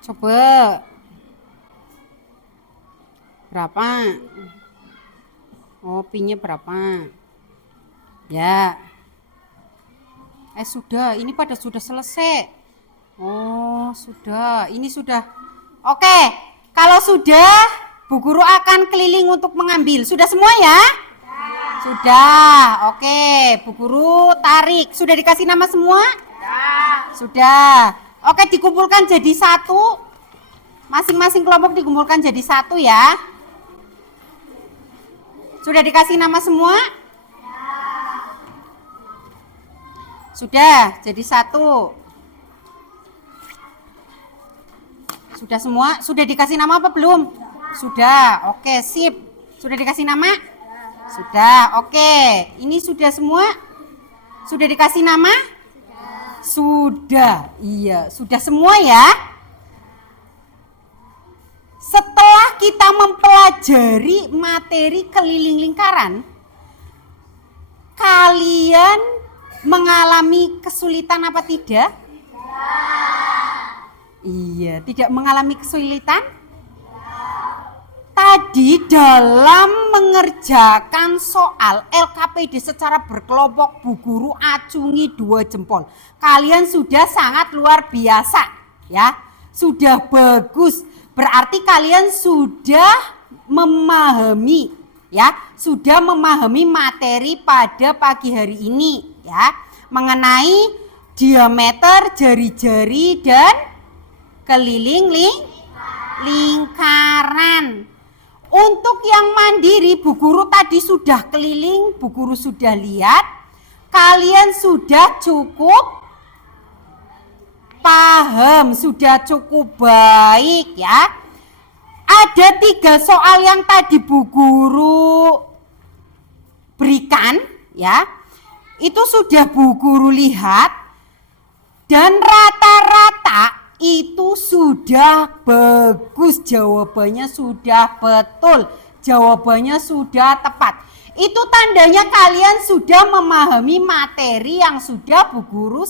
Coba. Berapa? Oh, pi-nya berapa? Ya. Sudah, ini pada sudah selesai. Oh, sudah. Ini sudah. Oke, kalau sudah, Bu Guru akan keliling untuk mengambil. Sudah semua ya? Sudah. Oke, Bu Guru tarik. Sudah dikasih nama semua? Sudah. Oke, dikumpulkan jadi satu. Masing-masing kelompok dikumpulkan jadi satu ya. Sudah dikasih nama semua? Sudah, jadi satu. Sudah semua? Sudah dikasih nama apa belum? Sudah. Oke, sip. Sudah dikasih nama? Sudah. Oke. Ini sudah semua? Sudah dikasih nama? Sudah. Iya, sudah semua ya. Setelah kita mempelajari materi keliling lingkaran, kalian mengalami kesulitan apa tidak? Iya, tidak mengalami kesulitan? Tadi dalam mengerjakan soal LKPD secara berkelompok, Bu Guru acungi 2 jempol. Kalian sudah sangat luar biasa ya. Sudah bagus. Berarti kalian sudah memahami ya, sudah memahami materi pada pagi hari ini ya, mengenai diameter jari-jari dan keliling lingkaran. Untuk yang mandiri, Bu Guru tadi sudah keliling, Bu Guru sudah lihat, kalian sudah cukup paham, sudah cukup baik ya. Ada 3 soal yang tadi Bu Guru berikan ya. Itu sudah Bu Guru lihat, dan rata-rata Itu sudah bagus, jawabannya sudah betul, jawabannya sudah tepat. Itu tandanya kalian sudah memahami materi yang sudah Bu Guru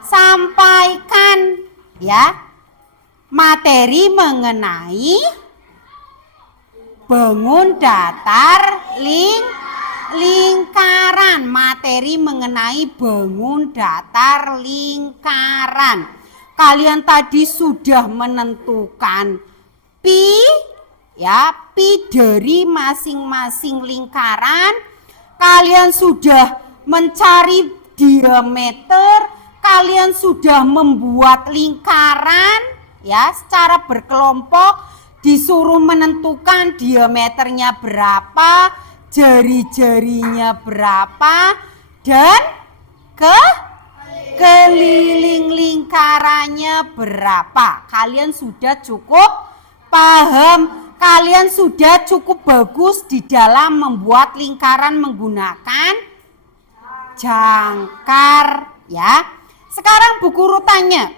sampaikan, ya. Materi mengenai bangun datar lingkaran, materi mengenai bangun datar lingkaran. Kalian tadi sudah menentukan pi, ya, pi dari masing-masing lingkaran. Kalian sudah mencari diameter, kalian sudah membuat lingkaran, ya, secara berkelompok, disuruh menentukan diameternya berapa, jari-jarinya berapa, dan keliling lingkarannya berapa. Kalian sudah cukup paham, kalian sudah cukup bagus di dalam membuat lingkaran menggunakan jangkar, ya. Sekarang Bu Guru tanya,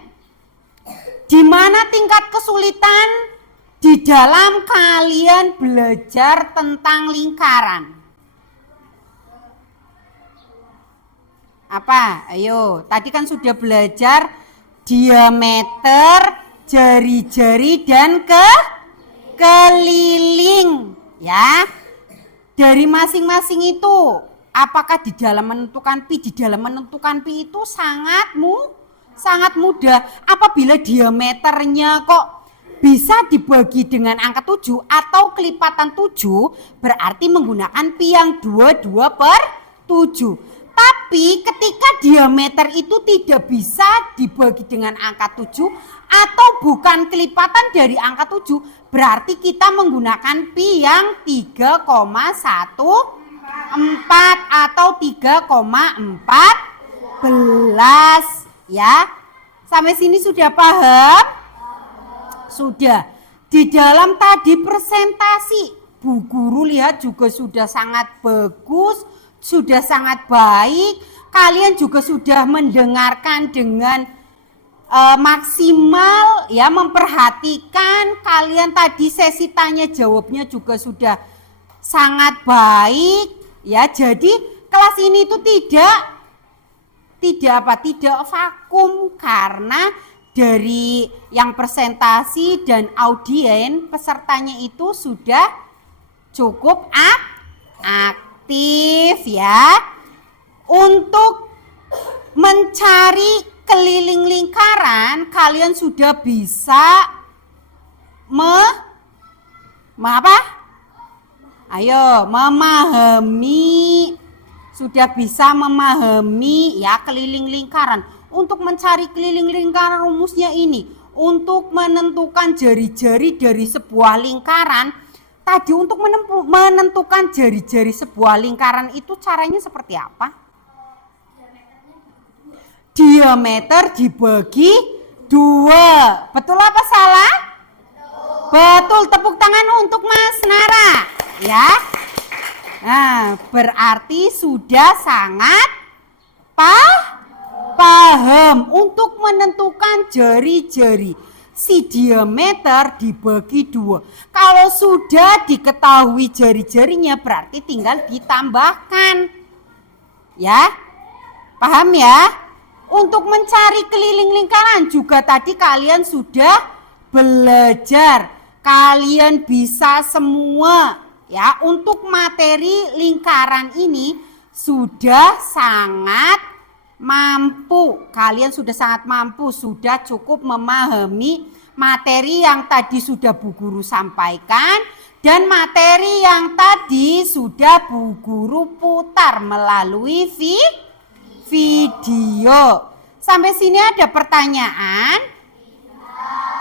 di mana tingkat kesulitan di dalam kalian belajar tentang lingkaran? Apa? Ayo, tadi kan sudah belajar diameter, jari-jari, dan keliling, ya. Dari masing-masing itu, apakah di dalam menentukan pi? Di dalam menentukan pi itu sangat mudah. Apabila diameternya kok bisa dibagi dengan angka 7 atau kelipatan 7, berarti menggunakan pi yang 22/7. Tapi ketika diameter itu tidak bisa dibagi dengan angka 7 atau bukan kelipatan dari angka 7, berarti kita menggunakan pi yang 3,14 atau 3,14, ya. Sampai sini sudah paham? Sudah. Di dalam tadi presentasi, Bu Guru lihat juga sudah sangat bagus, sudah sangat baik. Kalian juga sudah mendengarkan dengan maksimal, ya, memperhatikan. Kalian tadi sesi tanya jawabnya juga sudah sangat baik, ya. Jadi kelas ini itu tidak vakum, karena dari yang presentasi dan audien pesertanya itu sudah cukup aktif, ya. Untuk mencari keliling lingkaran, kalian sudah bisa memahami, sudah bisa memahami, ya, keliling lingkaran. Untuk mencari keliling lingkaran rumusnya ini, untuk menentukan jari-jari dari sebuah lingkaran. Tadi untuk menentukan jari-jari sebuah lingkaran itu caranya seperti apa? Diameter dibagi 2. Betul apa salah? Betul. Tepuk tangan untuk Mas Nara, ya. Nah, berarti sudah sangat paham untuk menentukan jari-jari. Si diameter dibagi 2. Kalau sudah diketahui jari-jarinya, berarti tinggal ditambahkan, ya. Paham, ya? Untuk mencari keliling lingkaran juga tadi kalian sudah belajar. Kalian bisa semua, ya. Untuk materi lingkaran ini sudah sangat mampu. Kalian sudah sangat mampu, sudah cukup memahami materi yang tadi sudah Bu Guru sampaikan dan materi yang tadi sudah Bu Guru putar melalui video. Sampai sini ada pertanyaan?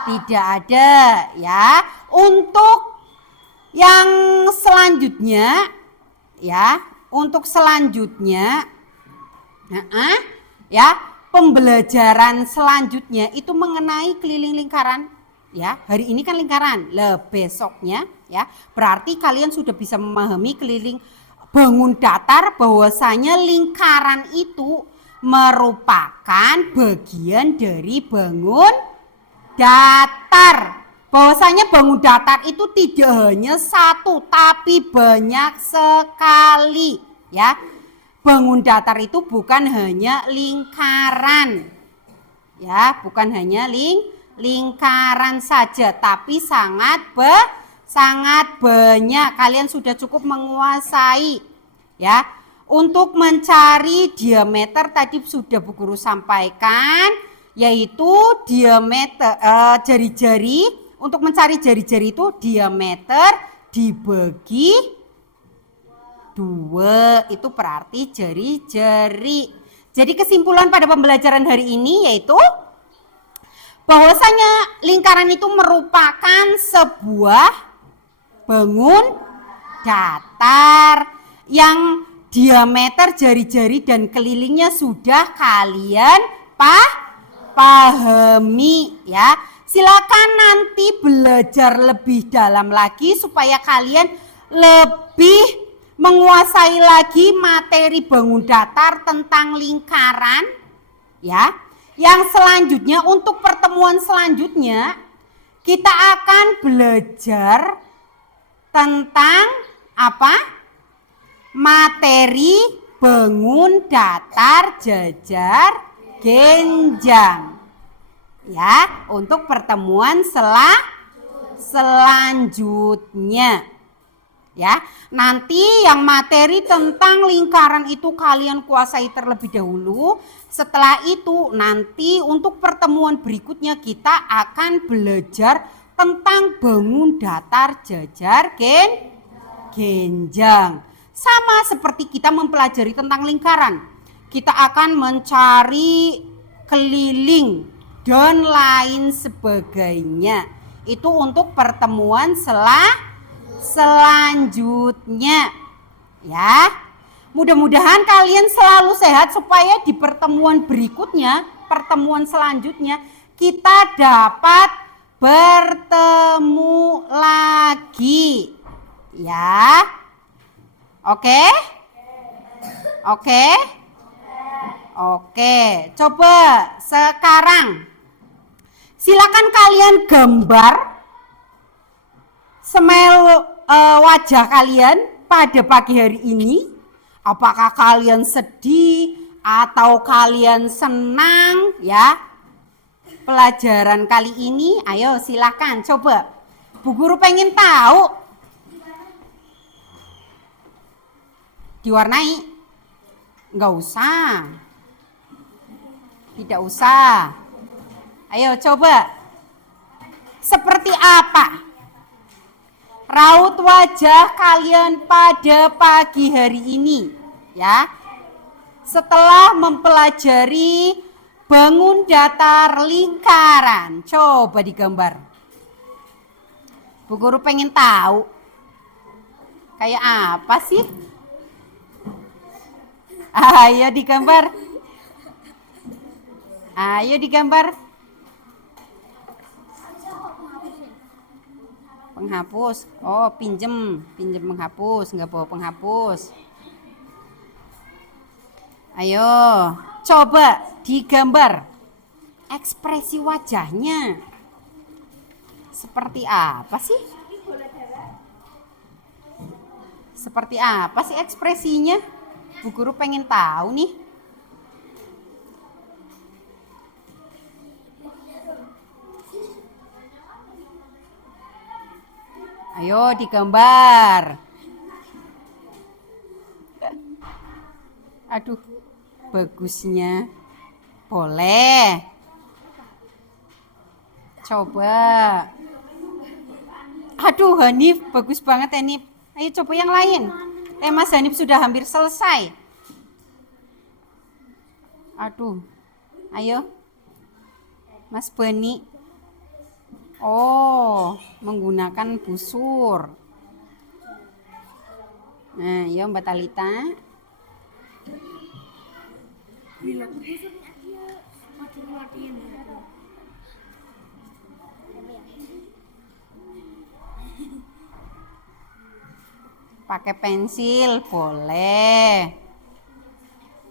Tidak ada, ya. Untuk yang selanjutnya, ya, untuk selanjutnya, ya, pembelajaran selanjutnya itu mengenai keliling lingkaran, ya. Hari ini kan lingkaran, besoknya, ya, berarti kalian sudah bisa memahami keliling bangun datar, bahwasanya lingkaran itu merupakan bagian dari bangun datar. Bahwasanya bangun datar itu tidak hanya satu tapi banyak sekali, ya. Bangun datar itu bukan hanya lingkaran. Ya, bukan hanya lingkaran saja tapi sangat banyak. Kalian sudah cukup menguasai, ya. Untuk mencari diameter tadi sudah Bu Guru sampaikan, yaitu diameter jari-jari. Untuk mencari jari-jari itu diameter dibagi 2, itu berarti jari-jari. Jadi kesimpulan pada pembelajaran hari ini yaitu bahwasanya lingkaran itu merupakan sebuah bangun datar yang diameter jari-jari dan kelilingnya sudah kalian pahami, ya. Silakan nanti belajar lebih dalam lagi supaya kalian lebih menguasai lagi materi bangun datar tentang lingkaran, ya. Yang selanjutnya, untuk pertemuan selanjutnya kita akan belajar tentang apa? Materi bangun datar jajar genjang. Ya, untuk pertemuan selanjutnya. Ya, nanti yang materi tentang lingkaran itu kalian kuasai terlebih dahulu. Setelah itu nanti untuk pertemuan berikutnya kita akan belajar tentang bangun datar jajar genjang. Sama seperti kita mempelajari tentang lingkaran. Kita akan mencari keliling dan lain sebagainya. Itu untuk pertemuan selanjutnya, ya. Mudah-mudahan kalian selalu sehat supaya di pertemuan berikutnya, pertemuan selanjutnya kita dapat bertemu lagi, ya. Oke? Oke? Oke, coba sekarang silakan kalian gambar smile wajah kalian pada pagi hari ini. Apakah kalian sedih atau kalian senang, ya, pelajaran kali ini? Ayo silakan coba. Bu Guru pengen tahu. Diwarnai? Enggak usah. Tidak usah. Ayo coba. Seperti apa raut wajah kalian pada pagi hari ini, ya? Setelah mempelajari bangun datar lingkaran. Coba digambar. Bu Guru pengen tahu. Kayak apa sih? Ayo digambar. Ayo digambar. Penghapus. Oh, pinjem penghapus, nggak bawa penghapus. Ayo, coba digambar ekspresi wajahnya. Seperti apa sih? Seperti apa sih ekspresinya? Bu Guru pengen tahu nih. Ayo digambar. Aduh, bagusnya. Boleh. Coba. Aduh, Hanif, bagus banget Hanif. Ayo coba yang lain. Mas Hanif sudah hampir selesai. Aduh. Ayo. Mas Bani. Oh, menggunakan busur. Nah, ya Mbak Talita. Pakai pensil boleh.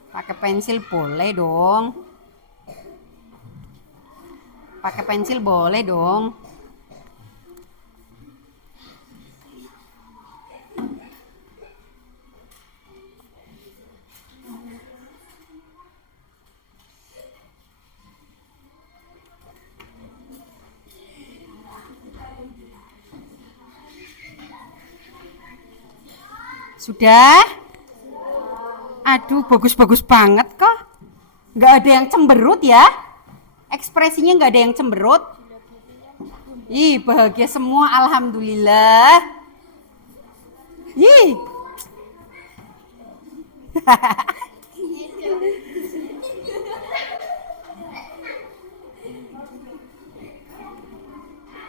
Pakai pensil boleh dong. Pakai pensil boleh dong. Sudah? Aduh, bagus-bagus banget kok. Nggak ada yang cemberut ya? Ekspresinya nggak ada yang cemberut? Ih, bahagia semua, alhamdulillah. Ih.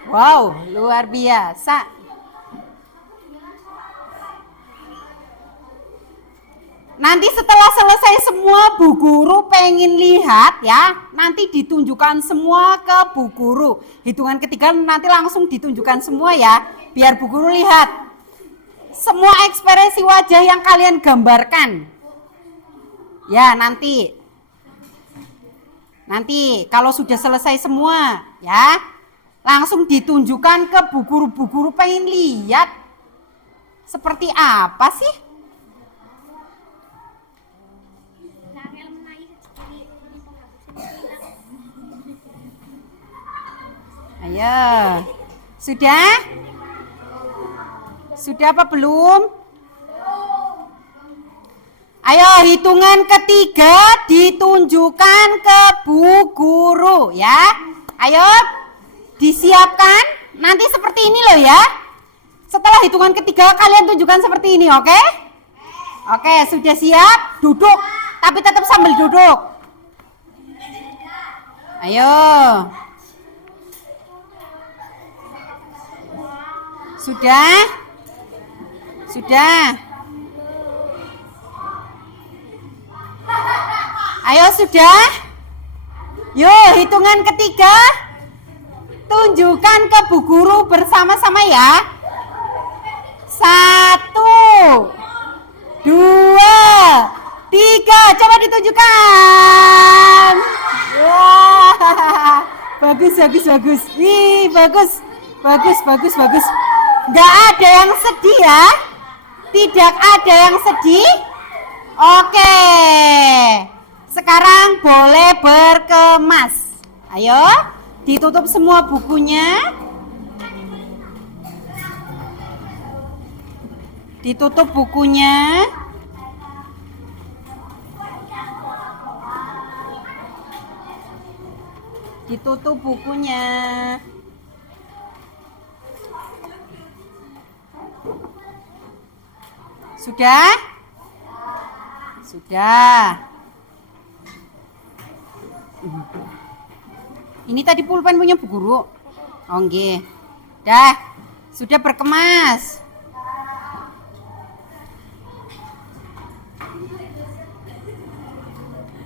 Wow, luar biasa. Nanti setelah selesai semua, Bu Guru pengen lihat ya. Nanti ditunjukkan semua ke Bu Guru. Hitungan ketiga nanti langsung ditunjukkan semua ya. Biar Bu Guru lihat. Semua ekspresi wajah yang kalian gambarkan. Ya, nanti. Nanti kalau sudah selesai semua ya. Langsung ditunjukkan ke Bu Guru. Bu Guru pengen lihat. Seperti apa sih? Ayo, sudah? Sudah apa belum? Ayo, hitungan ketiga ditunjukkan ke Bu Guru ya. Ayo, disiapkan. Nanti seperti ini loh ya. Setelah hitungan ketiga kalian tunjukkan seperti ini, oke? Oke, sudah siap? Duduk, tapi tetap sambil duduk. Ayo. Sudah? Sudah? Ayo sudah? Yuk hitungan ketiga. Tunjukkan ke Bu Guru bersama-sama ya. 1, 2, 3. Coba ditunjukkan. Wah, bagus, bagus, bagus. Ih, bagus. Bagus, bagus, bagus. Nggak ada yang sedih ya? Tidak ada yang sedih? Oke. Sekarang boleh berkemas. Ayo, ditutup semua bukunya. Ditutup bukunya. Ditutup bukunya. Sudah? Sudah. Ini tadi pulpen punya Bu Guru. Oh nggih. Dah, sudah berkemas.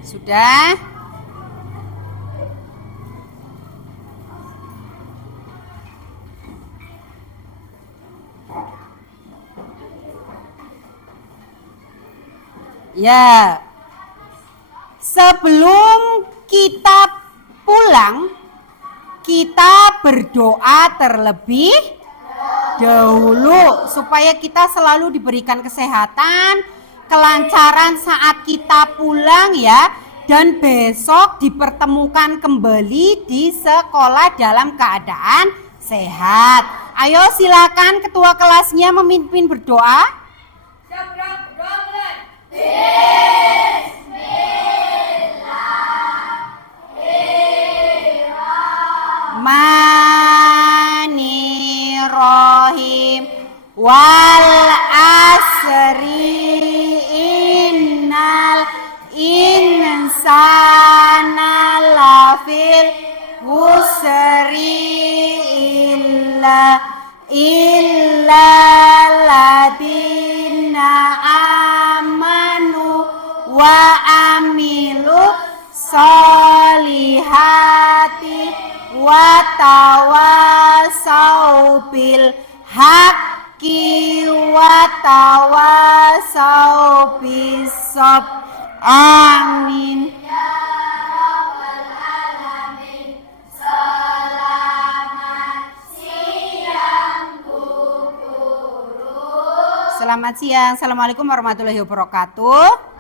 Sudah? Ya, sebelum kita pulang, kita berdoa terlebih dahulu supaya kita selalu diberikan kesehatan, kelancaran saat kita pulang ya, dan besok dipertemukan kembali di sekolah dalam keadaan sehat. Ayo silakan ketua kelasnya memimpin berdoa. Bismillahirrahmanirrahim. Wal asri innal insana lafil husri illa ladina amanu wa amilu solihati wa tawasau bil haqqi wa tawasau bis sabr. Amin. Ya Rabbal Alamin. Selamat siang. Assalamualaikum warahmatullahi wabarakatuh.